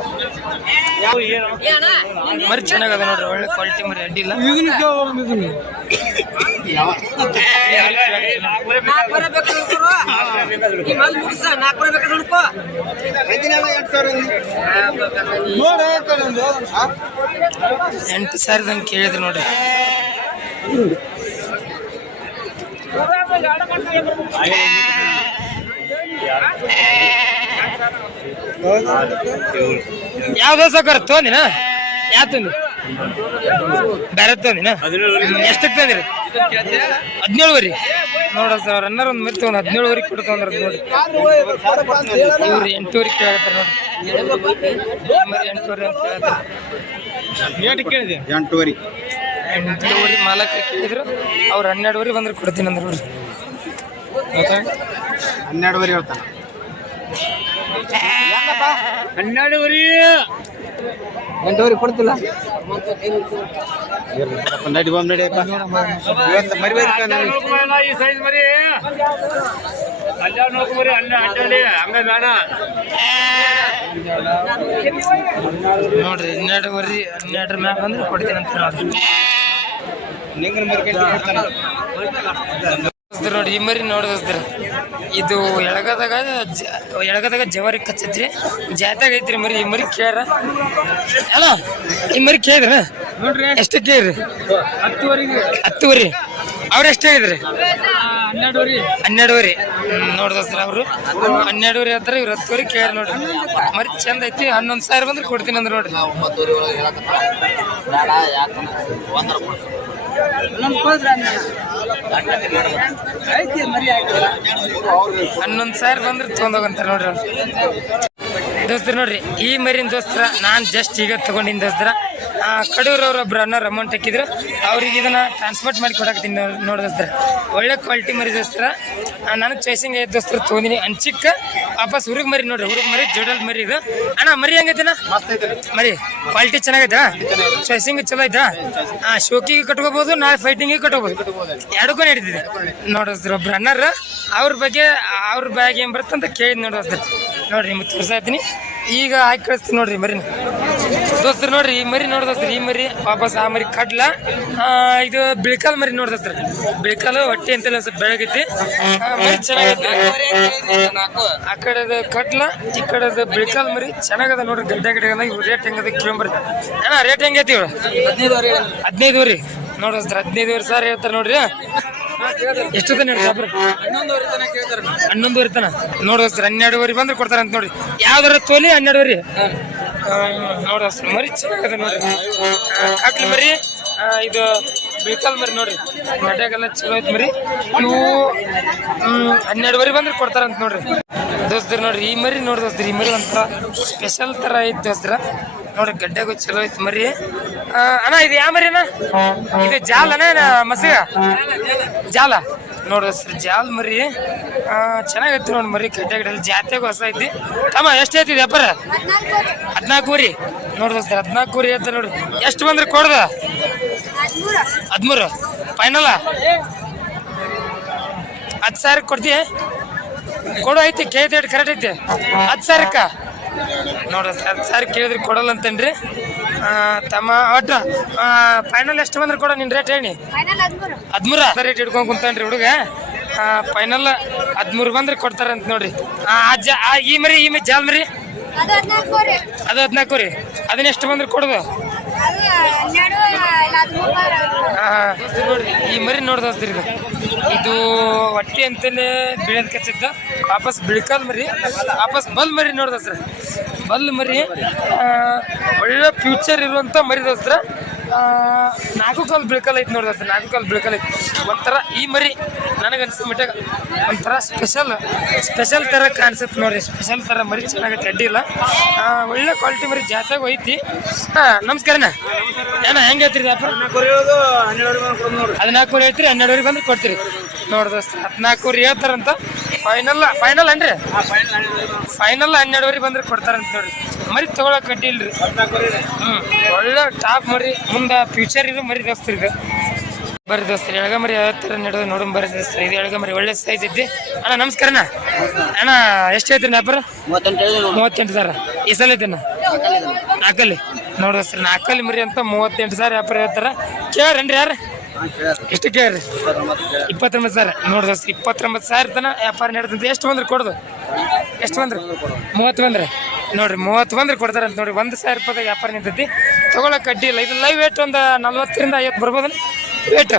ಮರಿ ಚೆನ್ನಾಗದ ನೋಡ್ರಿ ಒಳ್ಳೆ ಕ್ವಾಲಿಟಿ ಮರಿ ಅಡ್ಡಿಲ್ಲ ಎಂಟು ಸಾವಿರದಂಗೆ ಕೇಳಿದ್ರು ನೋಡ್ರಿ. ಯಾವ್ದು ಸಾಕಾರ ತೊಂದಿನ ಯಾವ ತಂದಿ? ಬೇರೆ ತಂದಿನ ಎಷ್ಟಕ್ಕೆ ತಂದಿರಿ? ಹದಿನೇಳುವರೆ. ನೋಡ ಸರ್ ರನ್ನರ್ ಒಂದು ಮೆತ್ತ ಒಂದು ಹದಿನೇಳುವರೆ ತೊಗೊಂಡ್ರ ನೋಡಿ. ಇವ್ರು ಎಂಟೂವರೆ ಕೇಳತ್ತಾರ ನೋಡಿ. ಎಂಟೂವರೆ ಅಂತ ಹೇಳ್ತಾರೆ ಕೇಳಿದೆ ಎಂಟುವರೆ. ಎಂಟೂವರೆ ಮಾಲಕ ಕೇಳಿದ್ರು. ಅವ್ರು ಹನ್ನೆರಡುವರೆ ಬಂದ್ರೆ ಕೊಡ್ತೀನಿ ಅಂದ್ರೆ ನೋಡ್ರಿ. ಹನ್ನೆರಡುವರೆ ಹೇಳ್ತಾನೆ. ಹನ್ನೆರಡುವರೆ. ಎಂಟುವರೆ ಕೊಡ್ತಿಲ್ಲ? ನಡಿ ಬಂದು ನಡಿಯಪ್ಪ ಇವತ್ತು ಮರಿಬೇಕು ಈ ಸೈಜ್ ಮರಿ. ಹನ್ನೆರಡು ನಾಲ್ಕು ಮರಿ ಹನ್ನೆರಡು ಹನ್ನೆರಡು ಹಂಗ ಬೇಡ. ನೋಡ್ರಿ ಹನ್ನೆರಡುವರೆ ಹನ್ನೆರಡರ ಮ್ಯಾಗ ಅಂದ್ರೆ ಕೊಡ್ತೀನಿ ಅಂತ ನೋಡ್ರಿ ನಿಂಗನ ಮರಿಕೊಂಡು ಕೊಡ್ತಾನೆ. ದೋಸ್ತ್ರು ನೋಡಿ ಈ ಮರಿ ನೋಡಿದ್ರ ಇದು ಎಳಗದಾಗ ಎಳಗದಾಗ ಜವಾರಿ ಕಚ್ಚತ್ರಿ ಜಾತ್ಯಾಗ ಐತ್ರಿ ಮರಿ ಈ ಮರಿ ಕೇಳ್ರ. ಅಲ್ಲ ಈ ಮರಿ ಕೇಳಿದ್ರ ನೋಡ್ರಿ. ಎಷ್ಟು ಕೇಳ್ರಿ? ಹತ್ತುವರೆಗೆ. ಹತ್ತುವರೆ. ಅವ್ರು ಎಷ್ಟು ಹೇಳಿದ್ರಿ? ಹನ್ನೆರಡುವರೆ. ಹನ್ನೆರಡುವರೆ. ನೋಡಿದ್ರ ಅವರು. ಹನ್ನೆರಡುವರೆ ಹತ್ರ ಇವ್ರು ಹತ್ತುವರೆ ಕೇಳ್ರಿ ನೋಡ್ರಿ. ಮರಿ ಚಂದ ಐತಿ ಹನ್ನೊಂದು ಸಾವಿರ ಬಂದ್ರೆ ಕೊಡ್ತೀನಿ ಅಂದ್ರೆ ನೋಡ್ರಿ. ಹನ್ನೊಂದು ಸಾವಿರ ಬಂದ್ರೆ ತೊಗೊಂಡೋಗಂತಾರೆ ನೋಡ್ರಿ ದೋಸ್ತರು ನೋಡ್ರಿ, ಈ ಮರಿನ ದೋಸ್ತ್ರ ನಾನು ಜಸ್ಟ್ ಈಗ ತಗೊಂಡಿನ ದೋಸ್ತರ. ಕಡೂರವ್ರು ಒಬ್ರು ಅನ್ನೋರು ಅಮೌಂಟ್ ಹಾಕಿದ್ರು. ಅವ್ರಿಗೆ ಇದನ್ನ ಟ್ರಾನ್ಸ್ಪೋರ್ಟ್ ಮಾಡಿ ಕೊಡಕತ್ತೀನಿ ನೋಡಿ ದೋಸ್ತರ. ಒಳ್ಳೆ ಕ್ವಾಲಿಟಿ ಮರಿ ದೋಸ್ತರ. ನನಗೆ ಚಾಯ್ಸಿಂಗ್ ಐತೆ ದೋಸ್ತರ ತೊಗೊಂಡಿನಿ. ಅಂಚಿಕ್ಕ ವಾಪಸ್ ಹುರುಗ್ ಮರಿ ನೋಡ್ರಿ. ಹುರುಗ್ ಮರಿ ಜೋಡಲ್ ಮರಿ ಇದು. ಅಣ್ಣ ಮರಿ ಹೆಂಗೈತೆನ? ಮರಿ ಕ್ವಾಲಿಟಿ ಚೆನ್ನಾಗೈತಾ? ಚಾಯ್ಸಿಂಗ್ ಚಲೋ ಐತ? ಹಾಂ ಶೋಕಿಗೆ ಕಟ್ಕೋಬೋದು ನಾಳೆ ಫೈಟಿಂಗಿಗೆ ಕಟ್ಕೋಬಹುದು ಎರಡಕ್ಕೂ ನಡೀತಿದೆ. ನೋಡಿದ್ರು ಒಬ್ರು ಅಣ್ಣಾರ ಅವ್ರ ಬಗ್ಗೆ ಅವ್ರ ಬ್ಯಾಗ್ ಏನು ಬರುತ್ತೆ ಅಂತ ಕೇಳಿ ನೋಡಿದ್ರೆ ನೋಡ್ರಿ ನಿಮ್ಗೆ ತೋರ್ಸಾತೀನಿ ಈಗ ಹಾಕಿ ಕಳಿಸ್ತೀನಿ ನೋಡ್ರಿ ಮರಿನ. ದೋಸ್ತರು ನೋಡ್ರಿ, ಈ ಮರಿ ನೋಡಿ ದೋಸ್ತರು, ಈ ಮರಿ, ವಾಪಸ್ ಆ ಮರಿ ಕಡ್ಲ. ಇದು ಬಿಳ್ಕಾಲ್ ಮರಿ ನೋಡಿ ದೋಸ್ತರು. ಬಿಳ್ಕಾಲು, ಹೊಟ್ಟೆ ಅಂತೆಲ್ಲ ಸ್ವಲ್ಪ ಬೆಳಗೈತಿ. ಮರಿ ಚೆನ್ನಾಗೈತಿ. ಆ ಕಡೆದ ಕಡ್ಲ, ಈ ಕಡೆದ ಬಿಳ್ಕಾಲ್ ಮರಿ ಚೆನ್ನಾಗದ ನೋಡ್ರಿ ಗಡ್ಡೆ ಗಡ್ಡೆ ಇವು ರೇಟ್ ಹೆಂಗದ ಕಿಲೋಮೀಟರ್ ಅಣ್ಣ ರೇಟ್ ಹೆಂಗೈತಿ ಇವ್ರು? ಹದಿನೈದು ರೀ. ನೋಡಿ ಹದಿನೈದು ಹದಿನೈದುವರೆ ಸಾವಿರ ಹೇಳ್ತಾರೆ ನೋಡ್ರಿ. ಎಷ್ಟು ಕೇಳ್ತಾರೆ. ಹನ್ನೊಂದುವರೆ ತನ ನೋಡು ಸರ್ ಹನ್ನೆರಡುವರೆ ಬಂದ್ರೆ ಕೊಡ್ತಾರೆ ಅಂತ ನೋಡಿ ಯಾವ್ದಾರ ತೋಲಿ ಹನ್ನೆರಡುವರೆ. ಸರ್ ಮರಿ ಚೆನ್ನಾಗದ ನೋಡ್ರಿ. ಆ, ಕಾಕ್ಲಿ ಮರಿ ಇದು ಬಿಳ್ಕಲ್ ಮರಿ ನೋಡ್ರಿ. ಗಡ್ಡೆಗೆಲ್ಲ ಚಲೋ ಐತೆ ಮರಿ. ಇವು ಹನ್ನೆರಡುವರೆ ಬಂದ್ರೆ ಕೊಡ್ತಾರಂತ ನೋಡ್ರಿ. ದೋಸ್ತರು ನೋಡ್ರಿ ಈ ಮರಿ ನೋಡಿ ದೋಸ್ತ್ರಿ ಈ ಮರಿ ಒಂಥರ ಸ್ಪೆಷಲ್ ಥರ ಐತಿ ದೋಸ್ತರ. ನೋಡ್ರಿ ಗಡ್ಡೆಗು ಚಲೋ ಐತೆ ಮರಿ. ಅಣ್ಣ ಇದು ಯಾವ ಮರಿ ಅಣ್ಣ? ಇದು ಜಾಲನ ಮಸಿಗ ಜಾಲ. ನೋಡ್ರಿ ಸರ್ ಜಾಲ್ ಮರಿ. ಚೆನ್ನಾಗೈತಿ ನೋಡಿ ಮರಿ ಕಟ್ಟೆ ಗಡ್ಡೆ ಜಾತ್ರೆಗೂ ಹೊಸ ಐತಿ. ತಮ್ಮ, ಎಷ್ಟು ಐತಿ ವ್ಯಾಪಾರ? ಹದಿನಾಲ್ಕು ಊರಿ. ನೋಡ್ರಿ ಸರ್ ಹದಿನಾಲ್ಕು ಊರಿ ಐತೆ ನೋಡ್ರಿ ಎಷ್ಟು ಬಂದ್ರೆ ಕೊಡ್ದ? ಹದಿಮೂರು. ಫೈನಲ ಹತ್ತು ಸಾವಿರ ಕೊಡ್ತೀಯ? ಕೊಡು, ಐತಿ ಕೇಳ್ತಿ ಕರೆಕ್ಟ್ ಐತಿ. ಹತ್ತು ಸಾವಿರಕ್ಕ ನೋಡ್ರಿ ಸರ್ ಹತ್ತು ಸಾವಿರ ಕೇಳಿದ್ರೆ ಕೊಡಲ್ಲ ಅಂತೇನ್ರಿ. ತಮ್ಮ ಒಟ್ಟ ಫೈನಲ್ ಎಷ್ಟು ಬಂದ್ರೆ ಕೊಡೋ ನಿನ್ನ ರೇಟ್ ಹೇಳಿ. ಹದಿಮೂರು. ರೇಟ್ ಇಟ್ಕೊಂಡ್ ಕುಂತಾನ್ರಿ ಹುಡುಗ. ಫೈನಲ್ ಹದಿಮೂರು ಬಂದ್ರೆ ಕೊಡ್ತಾರಂತ ನೋಡ್ರಿ. ಈ ಮರಿ ಈ ಮರಿ ಜಾಲ್ ಮರಿ? ಅದು ಹದಿನಾಲ್ಕು ರೀ ಅದು ಹದಿನಾಲ್ಕು ರೀ ಅದನ್ನ ಎಷ್ಟು ಬಂದ್ರೆ ಕೊಡೋದು? ನೋಡ್ರಿ ಈ ಮರಿ ನೋಡ್ದಸ್ತ್ರಿ ಇದು. ಇದು ಹೊಟ್ಟೆ ಅಂತಲೇ ಬೆಳೆದ್ ಕಚ್ಚಿದ್ದ. ವಾಪಸ್ ಬಿಳ್ಕಲ್ ಮರಿ, ವಾಪಸ್ ಬಲ್ ಮರಿ ನೋಡ್ದಸ್ರ ಬಲ್ ಮರಿ ಒಳ್ಳೆ ಫ್ಯೂಚರ್ ಇರುವಂಥ ಮರಿ ದೋಸ್ತ್ರ ನಾಲ್ಕು ಕಾಲು ಬಿಳ್ಕಲ್ ಐತಿ ಸರ್ ನಾಲ್ಕು ಕಾಲು ಬಿಳ್ಕಲ್ ಐತಿ. ಒಂಥರ ಈ ಮರಿ ನನಗನ್ಸಿದ ಮಟ್ಟಾಗ ಒಂಥರ ಸ್ಪೆಷಲ್ ಸ್ಪೆಷಲ್ ಥರ ಕಾಣಿಸುತ್ತೆ ನೋಡ್ರಿ ಸ್ಪೆಷಲ್ ಥರ ಮರಿ ಚೆನ್ನಾಗೈತೆ ಅಡ್ಡಿ ಇಲ್ಲ ಆ, ಒಳ್ಳೆ ಕ್ವಾಲಿಟಿ ಮರಿ ಜಾತ್ರೆಗೆ ಹೋಯ್ತಿ. ಹಾಂ ನಮಸ್ಕಾರಣ್ಣ ಏನ ಹೆಂಗೆ ಹೇಳ್ತೀರಿ ವ್ಯಾಪಾರ ಹದಿನಾಲ್ಕೂರು ಹೇಳ್ತೀರಿ ಹನ್ನೆರಡುವರೆಗೆ ಬಂದ್ರೆ ಕೊಡ್ತೀರಿ. ನೋಡಿ ದೋಸ್ತ ಹದಿನಾಲ್ಕೂರು ಹೇಳ್ತಾರಂತ. ಫೈನಲ್ ಫೈನಲ್ ಅನ್ರಿ ಫೈನಲ್ ಹನ್ನೆರಡುವರೆಗೆ ಬಂದ್ರೆ ಕೊಡ್ತಾರಂತ ನೋಡ್ರಿ. ಮರಿ ತಗೊಳಕ್ ರೀ ಹ್ಞೂ ಒಳ್ಳೆ ಟಾಪ್ ಮರಿ ಮುಂದೆ ಫ್ಯೂಚರ್ ಇದು ಮರಿ ದೋಸ್ತ್ರಿ ಇದು. ಬರ್ರಿ ದೋಸ್ತ್ರಿ ಎಳಗ ಮರಿ ಯಾವ ಥರ ನಡೆದು ನೋಡೋಣ ಬರ್ರಿ ದೋಸ್ತ್ರಿ. ಇದು ಎಳಗ ಮರಿ ಒಳ್ಳೆ ಸೈಜ್ ಐತಿ. ಅಣ್ಣ ನಮಸ್ಕಾರ ಅಣ್ಣ. ಎಷ್ಟು ಐತ್ರಿ ವ್ಯಾಪಾರ ಮೂವತ್ತೆಂಟು ಸಾವಿರ. ಈ ಸಲ ಐತಣ್ಣ ನಾಲ್ಕಲ್ಲಿ ನೋಡಿ ದೋಸ್ತ್ರಿ ನಾಲ್ಕಲ್ಲಿ ಮರಿ ಅಂತ ಮೂವತ್ತೆಂಟು ಸಾವಿರ ವ್ಯಾಪಾರ ಹೇಳ್ತಾರ. ಕೇಳ್ರೇನ್ರಿ ಯಾರು? ಎಷ್ಟು ಕೇಳ್ರಿ? ಇಪ್ಪತ್ತೊಂಬತ್ತು ಸಾವಿರ. ನೋಡಿ ದೋಸ್ತ ಇಪ್ಪತ್ತೊಂಬತ್ತು ಸಾವಿರ ತನ ವ್ಯಾಪಾರ ನಡೆದಂತೆ ಎಷ್ಟು ಬಂದ್ರೆ ಕೊಡೋದು? ಎಷ್ಟು ಬಂದ್ರೆ? ಮೂವತ್ತು ಬಂದ್ರೆ? ನೋಡ್ರಿ, ಮೂವತ್ತು ಬಂದ್ರೆ ಕೊಡ್ತಾರಂತ ನೋಡ್ರಿ, ಒಂದು ಸಾವಿರ ರೂಪಾಯಿ ವ್ಯಾಪಾರ ನಿಂತೈತಿ. ತಗೊಳಕ್ ಅಡ್ಡಿ ಇಲ್ಲ. ಇದು ಲೈವ್ ವೇಟ್ ಒಂದು ನಲ್ವತ್ತರಿಂದ ಐವತ್ತು ಬರ್ಬೋದನ ವೇಟ್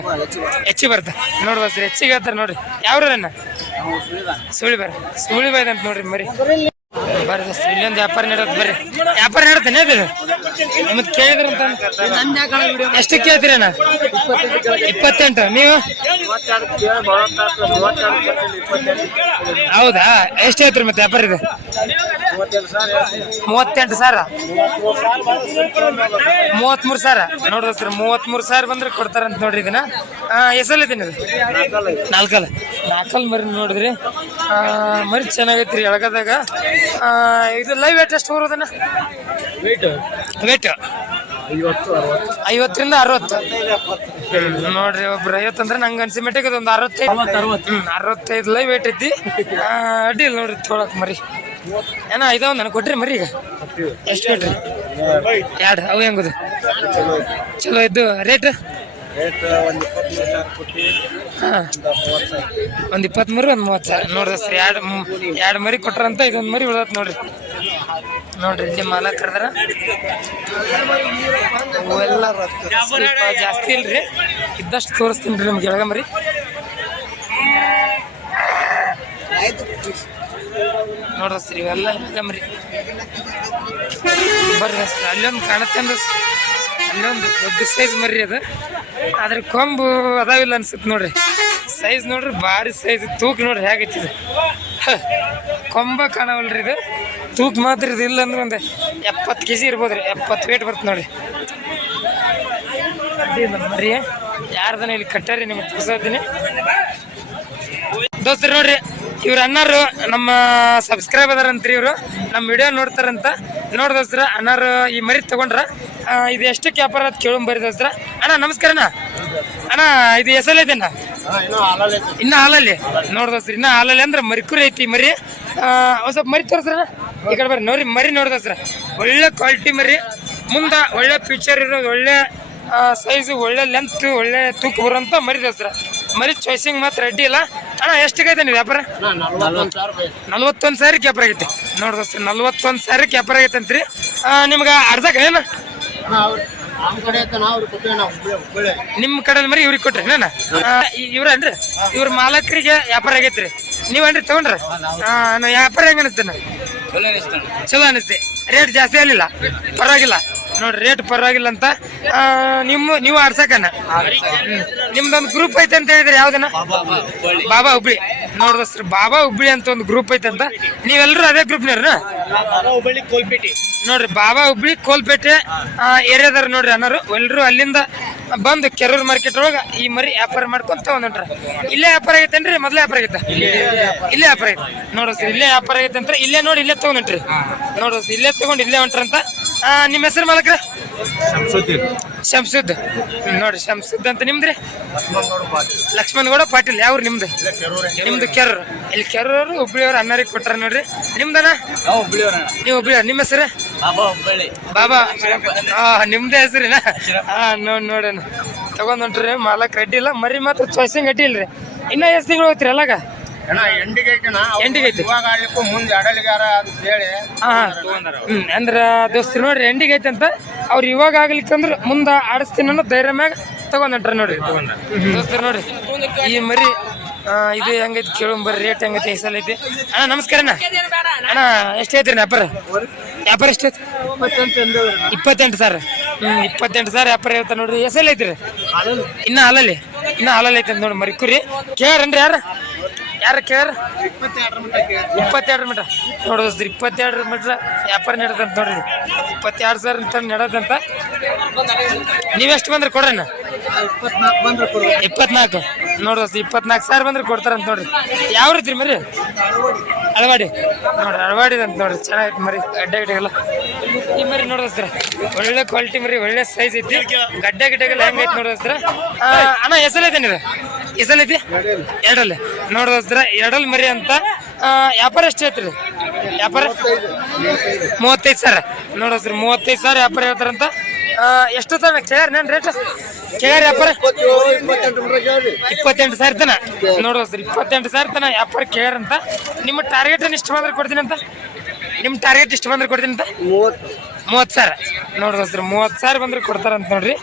ಹೆಚ್ಚಿಗೆ ಬರುತ್ತೆ. ನೋಡಿ ಸರ್ ಹೆಚ್ಚಿಗೆ ಹೇಳ್ತಾರೆ ನೋಡ್ರಿ. ಯಾವ್ರನ್ನ ಸುಳಿ ಬರ್ರಿ ಸುಳಿ ಬಾಯ್ದು ಅಂತ ನೋಡ್ರಿ ಮರಿ. ಬರ್ರಿ ಇಲ್ಲೊಂದು ವ್ಯಾಪಾರ ನಡೆಯೋದು ಬರ್ರಿ. ವ್ಯಾಪಾರ ನಡೀತಾನೆ ಅದು? ನಿಮ್ಮದು ಅಂತ ಎಷ್ಟು ಕೇಳ್ತೀರಣ್ಣ ಇಪ್ಪತ್ತೆಂಟು. ನೀವು? ಹೌದಾ? ಎಷ್ಟು ಹೇಳ್ತೀರಿ ಮತ್ತೆ ವ್ಯಾಪಾರ ಇದು? ಮೂವತ್ತೆಂಟು ಸಾವಿರ? ಮೂವತ್ಮೂರು ಸಾವಿರ? ನೋಡ್ರಿ ಸರ್ ಮೂವತ್ಮೂರು ಸಾವಿರ ಬಂದ್ರೆ ಕೊಡ್ತಾರಂತ ನೋಡ್ರಿ ಇದನ್ನ. ಎಸಲ್ಲಿದ್ದೀನಿ ಇದು? ನಾಲ್ಕಲ್ಲ ನಾಲ್ಕಲ್ ಮರಿ ನೋಡಿದ್ರಿ. ಮರಿ ಚೆನ್ನಾಗೈತ್ರಿ, ಎಳಗದಾಗ. ಇದು ಲೈವ್ ವೇಟ್ ಎಷ್ಟು ಬರೋದನ್ನ ವೇಟ್ ಐವತ್ತರಿಂದ ಅರವತ್ತು. ನೋಡ್ರಿ ಒಬ್ರು ಐವತ್ತಂದ್ರೆ ನಂಗೆ ಅನ್ಸಿ ಮಟ್ಟಿಗೆ ಒಂದು ಅರವತ್ತೈದು. ಅರವತ್ತೈದು ಲೈವ್ ವೇಟ್ ಐತಿ. ಅಡ್ಡಿಲ್ಲ ನೋಡ್ರಿ ತೊಳಕ್ ಮರಿ. ಏನ ಇದಾವ ನನಗೆ ಕೊಟ್ರಿ ಮರಿ ಈಗ? ಎಷ್ಟು ಕೊಟ್ರಿ ಎರಡು ಅವು ಹೆಂಗದು? ಚಲೋ ಇದ್ದು ರೇಟ್ ಹಾಂ. ಒಂದು ಇಪ್ಪತ್ತ್ಮೂರು ಒಂದು ಮೂವತ್ತು ಸಾವಿರ. ನೋಡ್ರಿ ಸರ್ ಎರಡು ಎರಡು ಮರಿ ಕೊಟ್ರಂತ ಇದೊಂದು ಮರಿ ಉಳ್ದತ್ ನೋಡ್ರಿ. ನೋಡ್ರಿ ಇಲ್ಲಿ ಮನ ಕರೆದ್ರ ಅವೆಲ್ಲ ಸ್ವಲ್ಪ ಜಾಸ್ತಿ ಇಲ್ರಿ. ಇದ್ದಷ್ಟು ತೋರಿಸ್ತೀನಿ ರೀ ನಿಮ್ಗೆ ಗೆಳಗ ಮರಿ ನೋಡ್ರಿ ಸರ್ ಇವೆಲ್ಲ ಎಳಗ ಮರಿ ಬರ್ರಿ ಸರ್ ಅಲ್ಲೊಂದು ಕಾಣತ್ತೇನ್ರಿ ಅಂದ್ರೆ ಅಲ್ಲೊಂದು ದೊಡ್ಡ ಸೈಜ್ ಮರಿ ಅದು. ಅದ್ರ ಕೊಂಬು ಅದಾವಿಲ್ಲ ಅನ್ಸುತ್ತೆ ನೋಡ್ರಿ. ಸೈಜ್ ನೋಡ್ರಿ, ಭಾರಿ ಸೈಜ್ ತೂಕ ನೋಡ್ರಿ ಹೇಗೈತಿ ಇದು. ಕೊಂಬ ಕಾಣವಲ್ರಿ ಇದು. ತೂಕ ಮಾತ್ರ ಇದು ಇಲ್ಲ ಅಂದ್ರೆ ಒಂದು ಎಪ್ಪತ್ತು ಕೆ ಜಿ ಇರ್ಬೋದು ರೀ. ಎಪ್ಪತ್ತು ವೇಟ್ ಬರ್ತದೆ ಅಡ್ಡಿಲ್ಲ ಮರಿ, ಯಾರ್ದನ ಇಲ್ಲಿ ಕಟ್ಟಾರಿ, ನಿಮ್ಗೆ ತೋರ್ಸತ್ತೀನಿ ದೋಸ್ತರು ನೋಡ್ರಿ, ಇವ್ರ ಅನ್ನಾರು ನಮ್ಮ ಸಬ್ಸ್ಕ್ರೈಬ್ ಅದಾರಂತ್ರಿ ಇವರು. ನಮ್ಮ ವಿಡಿಯೋ ನೋಡ್ತಾರಂತ. ನೋಡಿ ದೋಸ್ತರ, ಅಣ್ಣಾರು ಈ ಮರಿ ತಗೊಂಡ್ರ ಇದು ಎಷ್ಟು ಕ್ಯಾಪರ್ ಅಂತ ಕೇಳೋನ್ ಬರಿ ಹತ್ರ. ಅಣ್ಣ, ನಮಸ್ಕಾರ ಅಣ್ಣ. ಇದು ಎಸಲ್ ಐತೆಣ್ಣ ಇನ್ನ ಹಾಲಲ್ಲಿ? ನೋಡ್ದಸ್ರಿ ಇನ್ನ ಹಾಲಲ್ಲಿ ಅಂದ್ರೆ ಮರಿಕುರಿ ಐತಿ, ಮರಿ. ಸ್ವಲ್ಪ ಮರಿ ತೋರಿಸ್ರ ಈ ಕಡೆ ಬರ್ರಿ, ನೋಡ್ರಿ, ಮರಿ ನೋಡ್ದಸ್ರ ಒಳ್ಳೆ ಕ್ವಾಲಿಟಿ ಮರಿ. ಮುಂದೆ ಒಳ್ಳೆ ಫ್ಯೂಚರ್ ಇರೋದು, ಒಳ್ಳೆ ಸೈಜು ಒಳ್ಳೆ ಲೆಂತ್ ಒಳ್ಳೆ ತೂಕ ಬರುವಂತ ಮರಿ ದಸ್ರ ಮರಿ ಚಾಯ್ಸಿಂಗ್ ಮಾತ್ರ ರೆಡ್ಡಿ ಇಲ್ಲ ಅಣ್ಣ ಎಷ್ಟಿಗೈತೆ ನೀವು ವ್ಯಾಪಾರ? ನಲ್ವತ್ತೊಂದು ಸಾರಿ ಕ್ಯಾಪರ್ ಆಗೈತಿ. ನೋಡಿ ದೋಸ್ತ ನಲ್ವತ್ತೊಂದು ಸಾರಿ ಕ್ಯಾಪರ್ ಆಗೈತೆ ಅಂತ್ರಿ ನಿಮ್ಗೆ ಅರ್ಧಕ್ಕೆ ಏನು ನಿಮ್ಮ ಕಡೆ ಮರಿ ಇವ್ರಿಗೆ ಕೊಟ್ರಿ ನಾನು ಅಂದ್ರೆ ಇವ್ರ ಮಾಲಕರಿಗೆ ವ್ಯಾಪಾರ ಆಗೈತ್ರಿ. ನೀವನ್ರಿ ತಗೊಂಡ್ರ? ವ್ಯಾಪಾರ ಹೆಂಗ ಅನಿಸ್ತೇನೆ. ಚಲೋ ಅನಿಸ್ತೇ. ರೇಟ್ ಜಾಸ್ತಿ ಆಗಲಿಲ್ಲ. ಪರವಾಗಿಲ್ಲ. ನೋಡ್ರಿ ರೇಟ್ ಪರವಾಗಿಲ್ಲ ಅಂತ. ನಿಮ್ಮ, ನೀವು ಆಡ್ಸಕನ ನಿಮ್ದೊಂದು ಗ್ರೂಪ್ ಐತೆ ಅಂತ ಹೇಳಿದ್ರೆ, ಯಾವ್ದನ? ಬಾಬಾ ಹುಬ್ಳಿ. ಸರ್ ಬಾಬಾ ಹುಬ್ಳಿ ಅಂತ ಒಂದು ಗ್ರೂಪ್ ಐತೆ ಅಂತ. ನೀವೆಲ್ಲರೂ ಅದೇ ಗ್ರೂಪ್ ನೋಡ್ರಿ, ಬಾಬಾ ಹುಬ್ಳಿ, ಕೋಲ್ಪೇಟೆ ಏರಿಯಾದಾರ ನೋಡ್ರಿ ಅನ್ನೋರು ಎಲ್ಲರೂ ಅಲ್ಲಿಂದ ಬಂದು ಕೆರೂರ್ ಮಾರ್ಕೆಟ್ ಒಳಗ ಈ ಮರಿ ವ್ಯಾಪಾರ ಮಾಡ್ಕೊಂತ ತಗೊಂಡ್ರ ಇಲ್ಲೇ ವ್ಯಾಪಾರ ಆಗೈತೇನ್ರಿ ಮೊದ್ಲೇ ವ್ಯಾಪಾರ ಆಗೈತೆ? ಇಲ್ಲೇ ವ್ಯಾಪಾರ ಆಗೈತೆ. ನೋಡ್ರಿ ಇಲ್ಲೇ ವ್ಯಾಪಾರ ಆಗೈತೆ ಅಂತ ಇಲ್ಲೇ ನೋಡಿ, ಇಲ್ಲೇ ತಗೊಂಡ್ರಿ ನೋಡ್ರಿ ಇಲ್ಲೇ ತಗೊಂಡು ಇಲ್ಲೇ ಹೊಂಟ್ರಂತ. ನಿಮ್ಮ ಹೆಸರು ಮಾಲಕ್ರ ಶಂಸುದ್ ನೋಡಿ ಶಂಸುದ್ ಅಂತ ನಿಮ್ದ್ರಿ? ಲಕ್ಷ್ಮಣ್ ಗೌಡ ಪಾಟೀಲ್ ಯಾವ್ರು ನಿಮ್ದು? ನಿಮ್ದು ಕೆರೂರು. ಇಲ್ಲಿ ಕೆರೂರು ಹುಬ್ಳಿಯವ್ರು ಅಣ್ಣರಿಗೆ ಕೊಟ್ಟಾರ ನೋಡ್ರಿ. ನಿಮ್ದನ ನೀವು ಹುಬ್ಳಿ ನಿಮ್ಮ ಹೆಸರು? ಬಾಬಾ ಹಾ ನಿಮ್ದೇ ಹೆಸರಿನ? ಹಾ ನೋಡ್ ನೋಡೋಣ. ತಗೊಂಡ್ ಹೊಂಟ್ರಿ ಮಾಲಕ್ ಅಡ್ಡಿ ಇಲ್ಲ ಮರಿ ಮಾತ್ರ ಚಾಯ್ಸಿಂಗ್ ಅಡ್ಡಿ ಇಲ್ರಿ. ಇನ್ನ ಎಷ್ಟು ತಿಂಗಳು ಹೋಗ್ತೀರಿ ಅಲ್ಲಾಗ? ಎಂಡಿಗೆ ಐತಿ. ಹ್ಮ್ ಅಂದ್ರ ದೋಸ್ತಿ ನೋಡ್ರಿ ಎಂಡಿಗೆ ಐತೆ ಅಂತ. ಅವ್ರು ಇವಾಗ ಆಗ್ಲಿಕ್ಕೆ ಅಂದ್ರೆ ಮುಂದೆ ಆಡಿಸ್ತೀನಿ ಅನ್ನೋ ಧೈರ್ಯ ಮ್ಯಾಗ ತಗೊಂಡ್ರ. ನೋಡ್ರಿ ದೋಸ್ತರು ನೋಡ್ರಿ ಈ ಮರಿ ಇದು ಹೆಂಗೈತಿ ಕೇಳು ಬರ್ರಿ ರೇಟ್ ಹೆಂಗೈತಿ ಈ ಸಲ ಐತಿ. ಅಣ್ಣ ನಮಸ್ಕಾರ ಅಣ್ಣ. ಅಣ್ಣ ಎಷ್ಟು ಐತ್ರಿ ವ್ಯಾಪಾರ? ವ್ಯಾಪಾರ ಎಷ್ಟು ಐತಿ ಇಪ್ಪತ್ತೆಂಟು ಸರ್. ಹ್ಮ್ ಇಪ್ಪತ್ತೆಂಟು ಸಾವಿರ ವ್ಯಾಪಾರ ಹೇಳ್ತಾರೆ ನೋಡ್ರಿ. ಎಸಲ್ ಐತ್ರಿ? ಇನ್ನ ಹಾಲಲ್ಲಿ ಇನ್ನ ಹಾಲಲ್ಲಿ ಐತೆ ನೋಡಿ ಮರಿ ಕುರಿ. ಕೇಳ್ರನ್ರಿ ಯಾರ? ಯಾರ ಕೇಳ್ರ ಇಪ್ಪತ್ತೆರಡು ಮೀಟ್ರ್ ನೋಡಿ ದೋಸ್ತ್ರಿ ಇಪ್ಪತ್ತೆರಡು ಮೀಟ್ರ್ ವ್ಯಾಪಾರ ನಡೆದಂತ ನೋಡ್ರಿ. ಇಪ್ಪತ್ತೆರಡು ಸಾವಿರ ಅಂತ ನಡದಂತ ನೀವೆಷ್ಟು ಬಂದ್ರೆ ಕೊಡ್ರಣ್ಣ? ಇಪ್ಪತ್ನಾಲ್ಕು ನೋಡಿ ದೋಸ್ತಿ ಇಪ್ಪತ್ನಾಲ್ಕು ಸಾವಿರ ಬಂದ್ರೆ ಕೊಡ್ತಾರಂತ ನೋಡ್ರಿ. ಯಾವ ರೀತಿ ಮರಿ? ಅಳವಾಡಿ ನೋಡ್ರಿ ಅಳವಾಡಿ ಅಂತ ನೋಡ್ರಿ. ಚೆನ್ನಾಗೈತೆ ಮರಿ ಗಡ್ಡೆ ಗಿಡ್ಡೆಗೆಲ್ಲ. ಈ ಮರಿ ನೋಡಿಸ್ತೀರ ಒಳ್ಳೆ ಕ್ವಾಲಿಟಿ ಮರಿ ಒಳ್ಳೆ ಸೈಜ್ ಐತಿ. ಗಡ್ಡೆ ಗಿಡ್ಡೆಗೆಲ್ಲ ಹೆಂಗೈತೆ ನೋಡಿಸ್ತೀರ ಅಣ್ಣ ಹೆಸರೈತೆ ನೀವು ಹೆಸರೈತಿ? ಎರಡಲ್ಲಿ. ನೋಡಿಸ್ತೀರ ಎರಡಲ್ಲಿ ಮರಿ ಅಂತ. ವ್ಯಾಪಾರ ಎಷ್ಟು ಐತ್ರಿ ವ್ಯಾಪಾರ? ಮೂವತ್ತೈದು. ಸಾವಿರ. ನೋಡಿಸ್ರಿ ಮೂವತ್ತೈದು ಸಾವಿರ ವ್ಯಾಪಾರ ಹೇಳ್ತಾರಂತ. ಎಷ್ಟು ತನ ಕೇರ್ ನಾನು ರೇಟ್ ಕೇರ್ ವ್ಯಾಪಾರ ಇಪ್ಪತ್ತೆಂಟು ಸಾವಿರ ತನ. ನೋಡ್ರಿ ಇಪ್ಪತ್ತೆಂಟು ಸಾವಿರ ತನ ವ್ಯಾಪಾರ ಅಂತ. ನಿಮ್ಮ ಟಾರ್ಗೆಟ್ ಇಷ್ಟು ಬಂದ್ರೆ ಕೊಡ್ತೀನಿ ಅಂತ? ನಿಮ್ಮ ಟಾರ್ಗೆಟ್ ಇಷ್ಟು ಬಂದ್ರೆ ಕೊಡ್ತೀನಿ ಅಂತ? ಮೂವತ್ತು ಸಾವಿರ. ನೋಡ್ರಿ ಸರ್ ಮೂವತ್ತು ಸಾವಿರ ಬಂದ್ರೆ ಕೊಡ್ತಾರಂತ ನೋಡ್ರಿ.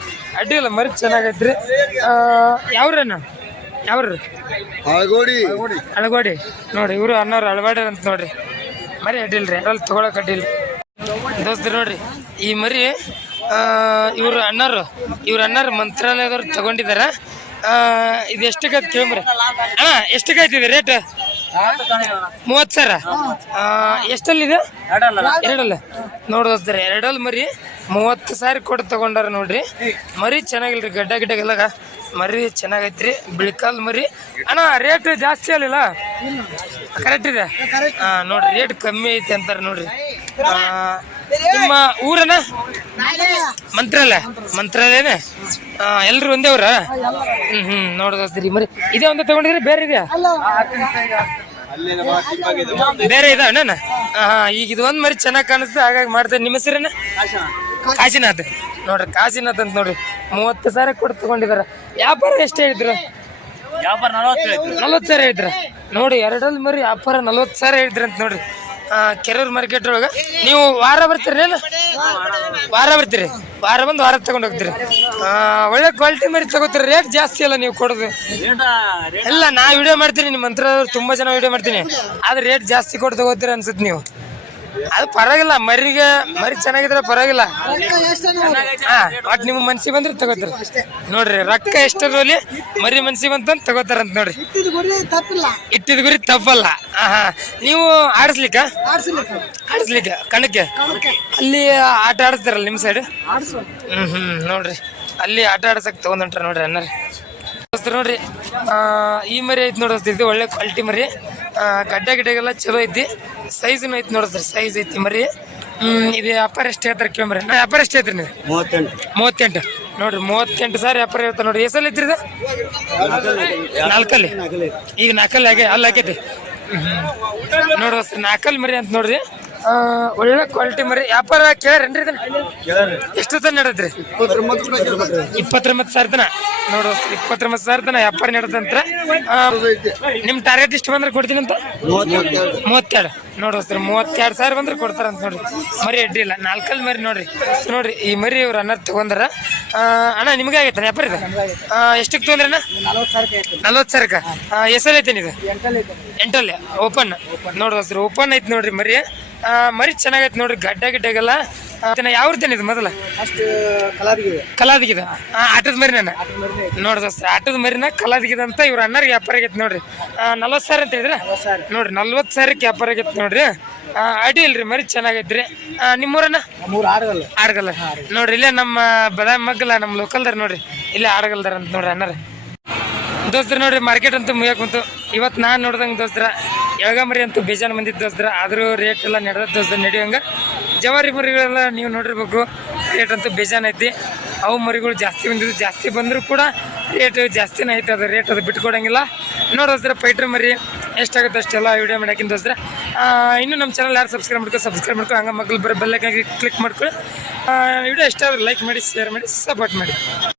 ಅಡ್ಡಿಲ್ಲ ಮರಿ ಚೆನ್ನಾಗೈತ್ರಿ. ಯಾವ್ರ ಯಾವ್ರಿ? ಅಳಗೋಡಿ ಅಳಗೋಡಿ ನೋಡಿ ಇವರು ಅನ್ನೋರು ಅಳವಾಡಿ ಅಂತ ನೋಡ್ರಿ. ಮರಿ ಅಡ್ಡಿಲ್ರಿ ಅದ್ರಲ್ಲಿ ತೊಗೊಳಕ್ ಅಡ್ಡಿಲ್ಲ ದೋಸ್ತ್ರಿ ನೋಡ್ರಿ ಈ ಮರಿ ಇವರು ಅಣ್ಣರು ಇವ್ರ ಅಣ್ಣರು ಮಂತ್ರಾಲಯದವ್ರು ತಗೊಂಡಿದಾರ ಇದು ಎಷ್ಟಕ್ಕಾಯ್ತು ಕೇಳ್ರಿ ಅಣ್ಣ ಎಷ್ಟಕ್ಕಾಯ್ತಿದೆ ರೇಟ್ ಮೂವತ್ತು ಸಾವಿರ? ಎಷ್ಟಲ್ಲಿದೆ ಎರಡಲ್ಲ. ನೋಡಿ ದೋಸ್ತಾರೆ ಎರಡಲ್ಲಿ ಮರಿ ಮೂವತ್ತು ಸಾವಿರ ಕೊಟ್ಟು ತಗೊಂಡಾರ ನೋಡ್ರಿ. ಮರಿ ಚೆನ್ನಾಗಿಲ್ರಿ ಗಡ್ಡ ಗಿಡ್ಡಗೆಲ್ಲ. ಮರಿ ಚೆನ್ನಾಗೈತ್ರಿ ಬಿಳಿಕಾಲ್ ಮರಿ. ಅಣ್ಣ ರೇಟ್ ಜಾಸ್ತಿ ಅಲ್ಲಿಲ್ಲ? ಕರೆಕ್ಟ್ ಇದೆ? ಹಾ ನೋಡ್ರಿ ರೇಟ್ ಕಮ್ಮಿ ಐತಿ ಅಂತಾರೆ ನೋಡ್ರಿ. ನಿಮ್ಮ ಊರನ? ಮಂತ್ರಾಲಯ. ಮಂತ್ರಾಲಯನ? ಎಲ್ಲರೂ ಒಂದೇ ಊರ? ಹ್ಮ್ ಹ್ಮ್ ನೋಡೋದ್ರಿ ಮರಿ. ಇದೇ ಒಂದು ತಗೊಂಡಿದ್ರೆ ಬೇರೆ ಇದೆಯಾ? ಬೇರೆ ಇದೆ ಅಣ್ಣ? ಹಾ ಈಗ ಇದು ಒಂದ್ ಮರಿ ಚೆನ್ನಾಗಿ ಕಾಣಿಸ್ತದೆ ಹಾಗಾಗಿ ಮಾಡ್ತೇನೆ ನಿಮ್ಮ ಹೆಸರೇನ? ಕಾಶಿನಾಥ್. ನೋಡ್ರಿ ಕಾಶಿನಾಥ್ ಅಂತ ನೋಡ್ರಿ. ಮೂವತ್ತು ಸಾವಿರ ಕೊಟ್ಟು ತಗೊಂಡಿದಾರ. ವ್ಯಾಪಾರ ಎಷ್ಟು ಹೇಳಿದ್ರು? ವ್ಯಾಪಾರ ನಲವತ್ತು ನಲ್ವತ್ತು ಸಾವಿರ ಹೇಳಿದ್ರ? ನೋಡಿ ಎರಡಲ್ಲಿ ಮರಿ ವ್ಯಾಪಾರ ನಲ್ವತ್ತು ಸಾವಿರ ಹೇಳಿದ್ರಂತ ಅಂತ ನೋಡ್ರಿ. ಕೆರೂರ್ ಮಾರ್ಕೆಟ್ ಒಳಗೆ ನೀವು ವಾರ ಬರ್ತೀರೇನು ವಾರ ಬರ್ತೀರಿ. ವಾರ ಬಂದು ವಾರ ತಗೊಂಡು ಹೋಗ್ತೀರಿ. ಒಳ್ಳೆ ಕ್ವಾಲಿಟಿ ಮರಿ ತಗೋತೀರಿ. ರೇಟ್ ಜಾಸ್ತಿ ಅಲ್ಲ ನೀವು ಕೊಡೋದು. ಎಲ್ಲ ನಾ ವಿಡಿಯೋ ಮಾಡ್ತೀನಿ, ನಿಮ್ಮ ಹತ್ರ ತುಂಬಾ ಜನ ವಿಡಿಯೋ ಮಾಡ್ತೀನಿ. ಆದ್ರೆ ರೇಟ್ ಜಾಸ್ತಿ ಕೊಟ್ಟು ತಗೋತೀರ ಅನ್ಸುತ್ತೆ ನೀವು. ಅದು ಪರವಾಗಿಲ್ಲ, ಮರಿಗೆ ಮರಿ ಚೆನ್ನಾಗಿದ್ರೆ ಪರವಾಗಿಲ್ಲ. ಹಾ ಒಟ್ ನಿಮ್ಮ ಮನ್ಸಿಗೆ ಬಂದ್ರೆ ತಗೋತಾರ. ನೋಡ್ರಿ, ರೊಕ್ಕ ಎಷ್ಟರಲ್ಲಿ ಮರಿ ಮನ್ಸಿಗೆ ಬಂತಂತ ತಗೋತಾರಂತ ನೋಡ್ರಿ. ಇಟ್ಟಿದ ಗುರಿ ತಪ್ಪಲ್ಲ. ನೀವು ಆಡಿಸ್ಲಿಕ್ಕ? ಆಡಿಸ್ಲಿಕ್ಕ, ಕಣಕ್ಕೆ? ಅಲ್ಲಿ ಆಟ ಆಡಿಸ್ತಾರಲ್ಲ ನಿಮ್ಮ ಸೈಡ್ ಹ್ಮ್ ಹ್ಮ್, ನೋಡ್ರಿ. ಅಲ್ಲಿ ಆಟ ಆಡ್ಸಕ್ ತಗೊಂಡ್ರ ನೋಡ್ರಿ ಅನ್ನ ನೋಡ್ರಿ ಈ ಮರಿ ಐತಿ ನೋಡಿ ಇದು ಒಳ್ಳೆ ಕ್ವಾಲಿಟಿ ಮರಿ. ಗಡ್ಡೆ ಗಿಡ್ಡೆಗೆಲ್ಲ ಚಲೋ ಐತಿ. ಸೈಜ್ನು ಐತಿ ನೋಡಿದ್ರಿ ಸೈಜ್ ಐತಿ ಮರಿ ಹ್ಮ್ ಇದು ವ್ಯಾಪಾರ ಎಷ್ಟು ಹೇಳ್ತಾರೆ ಕೇಳ್ರಿ ನಾ ವ್ಯಾಪಾರ ಎಷ್ಟು ಹೇಳ್ತೀರಿ ನೀವು? ಮೂವತ್ತೆಂಟು. ಮೂವತ್ತೆಂಟು. ನೋಡ್ರಿ ಮೂವತ್ತೆಂಟು ಸಾರಿ ವ್ಯಾಪಾರ ಹೇಳ್ತಾರೆ ನೋಡ್ರಿ. ಎಸಲ್ ಐತ್ರಿ ಇದು? ನಾಲ್ಕಲ್ಲಿ. ಈಗ ನಾಲ್ಕಲ್ಲಿ ಹಾಗೆ ಅಲ್ಲಿ ಹಾಕೈತಿ. ನೋಡ್ರಿ ನಾಲ್ಕಲ್ಲಿ ಮರಿ ಅಂತ ನೋಡ್ರಿ. ಒಳ್ಳೆ ಕ್ವಾಲಿಟಿ ಮರಿ. ವ್ಯಾಪಾರ ಕೇಳ್ರೇನ್ರಿ ಇದನ್ನ? ಎಷ್ಟು ತನ ನಡೆದ್ರಿ? ಇಪ್ಪತ್ತೊಂಬತ್ತು ಸಾವಿರ ತನ. ನೋಡು ಇಪ್ಪತ್ತೊಂಬತ್ತು ಸಾವಿರ ತನ ವ್ಯಾಪಾರ ನಡೆದಂತ್ರ ನಿಮ್ಮ ಟಾರ್ಗೆಟ್ ಇಷ್ಟು ಬಂದ್ರೆ ಕೊಡ್ತೀನಿ ಅಂತ? ಮೂವತ್ತೆರಡು. ನೋಡು ಸರ್ ಮೂವತ್ತೆರಡು ಸಾವಿರ ಬಂದ್ರೆ ಕೊಡ್ತಾರಂತ ನೋಡ್ರಿ. ಮರಿ ಅಡ್ಡಿ ಇಲ್ಲ. ನಾಲ್ಕಲ್ಲಿ ಮರಿ ನೋಡ್ರಿ. ನೋಡ್ರಿ ಈ ಮರಿ ಇವ್ರು ಅನ್ನ ತಗೊಂಡ್ರ. ಅಣ್ಣ ನಿಮ್ಗೆ ಆಗೈತೆ ವ್ಯಾಪಾರ ಇದು? ಎಷ್ಟು ಎಷ್ಟಕ್ಕೆ ತೊಗೊಂಡ್ರಣ್ಣ ನಲ್ವತ್ತು ಸಾವಿರಕ್ಕೆ. ಹೆಸರು ಐತೆ ಇದು? ಎಂಟಲ್ಲಿ ಓಪನ್. ನೋಡ್ರಿ ಓಪನ್ ಐತೆ ನೋಡ್ರಿ ಮರಿ. ಮರಿ ಚೆನ್ನಾಗೈತೆ ನೋಡ್ರಿ ಗಡ್ಡ ಗಿಡ್ಡಗೆಲ್ಲ. ಯಾವ ಇರ್ತೇನೆ ಇದು ಮೊದಲ? ಅಷ್ಟು ಕಲಾದಿಗಿದೆ ಕಲಾದಿಗಿದೆ ಆಟದ ಮರಿ ನಾನು. ನೋಡ್ರಿ ದೋಸ್ತ ಆಟದ ಮರಿನ ಕಲಾದಿಗಿದ ಅಂತ ಇವ್ರ ಅಣ್ಣರಿಗೆ ವ್ಯಾಪಾರ ಆಗೈತೆ ನೋಡ್ರಿ. ನಲ್ವತ್ತು ಸಾವಿರ ಅಂತ ಹೇಳಿದ್ರೆ? ನೋಡ್ರಿ ನಲ್ವತ್ತು ಸಾವಿರಕ್ಕೆ ವ್ಯಾಪಾರ ಆಗೈತೆ ನೋಡ್ರಿ. ಅಡಿ ಇಲ್ರಿ ಮರಿ ಚೆನ್ನಾಗೈತ್ರಿ. ನಿಮ್ಮೂರನ್ನ ಮೂರು ಆಡಗಲ್ಲ. ನೋಡ್ರಿ ಇಲ್ಲೇ ನಮ್ಮ ಬದಾಮಿ ಮಗ್ಗಲ ನಮ್ಮ ಲೋಕಲ್ದಾರ ನೋಡ್ರಿ. ಇಲ್ಲೇ ಆಡ್ಗಲ್ದಾರ ಅಂತ ನೋಡ್ರಿ ಅಣ್ಣರ ದೋಸ್ತ್ರ ನೋಡ್ರಿ ಮಾರ್ಕೆಟ್ ಅಂತ ಮುಗಿಯಕ್ ಕುಂತು. ಇವತ್ತು ನಾನು ನೋಡ್ದಂಗೆ ದೋಸ್ತರ ಎಳಗಮರಿ ಅಂತೂ ಬೇಜಾನ್ ಬಂದಿದ್ದು ದೋಸ್ತರ, ಆದರೂ ರೇಟ್ ಎಲ್ಲ ನಡೆದ ದೋಸ್ತರ ನಡೆಯೋಂಗೆ ಜವಾರಿ ಮರಿಗಳೆಲ್ಲ ನೀವು ನೋಡಿರ್ಬೇಕು ರೇಟ್ ಅಂತೂ ಬೇಜಾನ್ ಐತಿ. ಅವು ಮರಿಗಳು ಜಾಸ್ತಿ ಬಂದಿದ್ದು ಜಾಸ್ತಿ ಬಂದರೂ ಕೂಡ ರೇಟ್ ಜಾಸ್ತಿನೇ ಐತೆ, ಅದು ರೇಟ್ ಅದು ಬಿಟ್ಕೊಡಂಗಿಲ್ಲ. ದೋಸ್ತರ, ಪೈಟ್ರ ಮರಿ, ಎಷ್ಟಾಗುತ್ತೆ ಅಷ್ಟೆಲ್ಲ ವಿಡಿಯೋ ಮಾಡೋಕ್ಕಿಂತ ದೋಸ್ತರ. ಇನ್ನೂ ನಮ್ಮ ಚಾನಲ್ ಯಾರು ಸಬ್ಸ್ಕ್ರೈಬ್ ಮಾಡ್ಕೊ ಸಬ್ಸ್ಕ್ರೈಬ್ ಮಾಡ್ಕೊ, ಹಂಗೆ ಮಕ್ಕಳು ಬರೋ ಬೆಲ್ಲಕ್ಕಾಗಿ ಕ್ಲಿಕ್ ಮಾಡ್ಕೊಳ್ಳಿ ವಿಡಿಯೋ ಇಷ್ಟ ಲೈಕ್ ಮಾಡಿ ಶೇರ್ ಮಾಡಿ ಸಪೋರ್ಟ್ ಮಾಡಿ.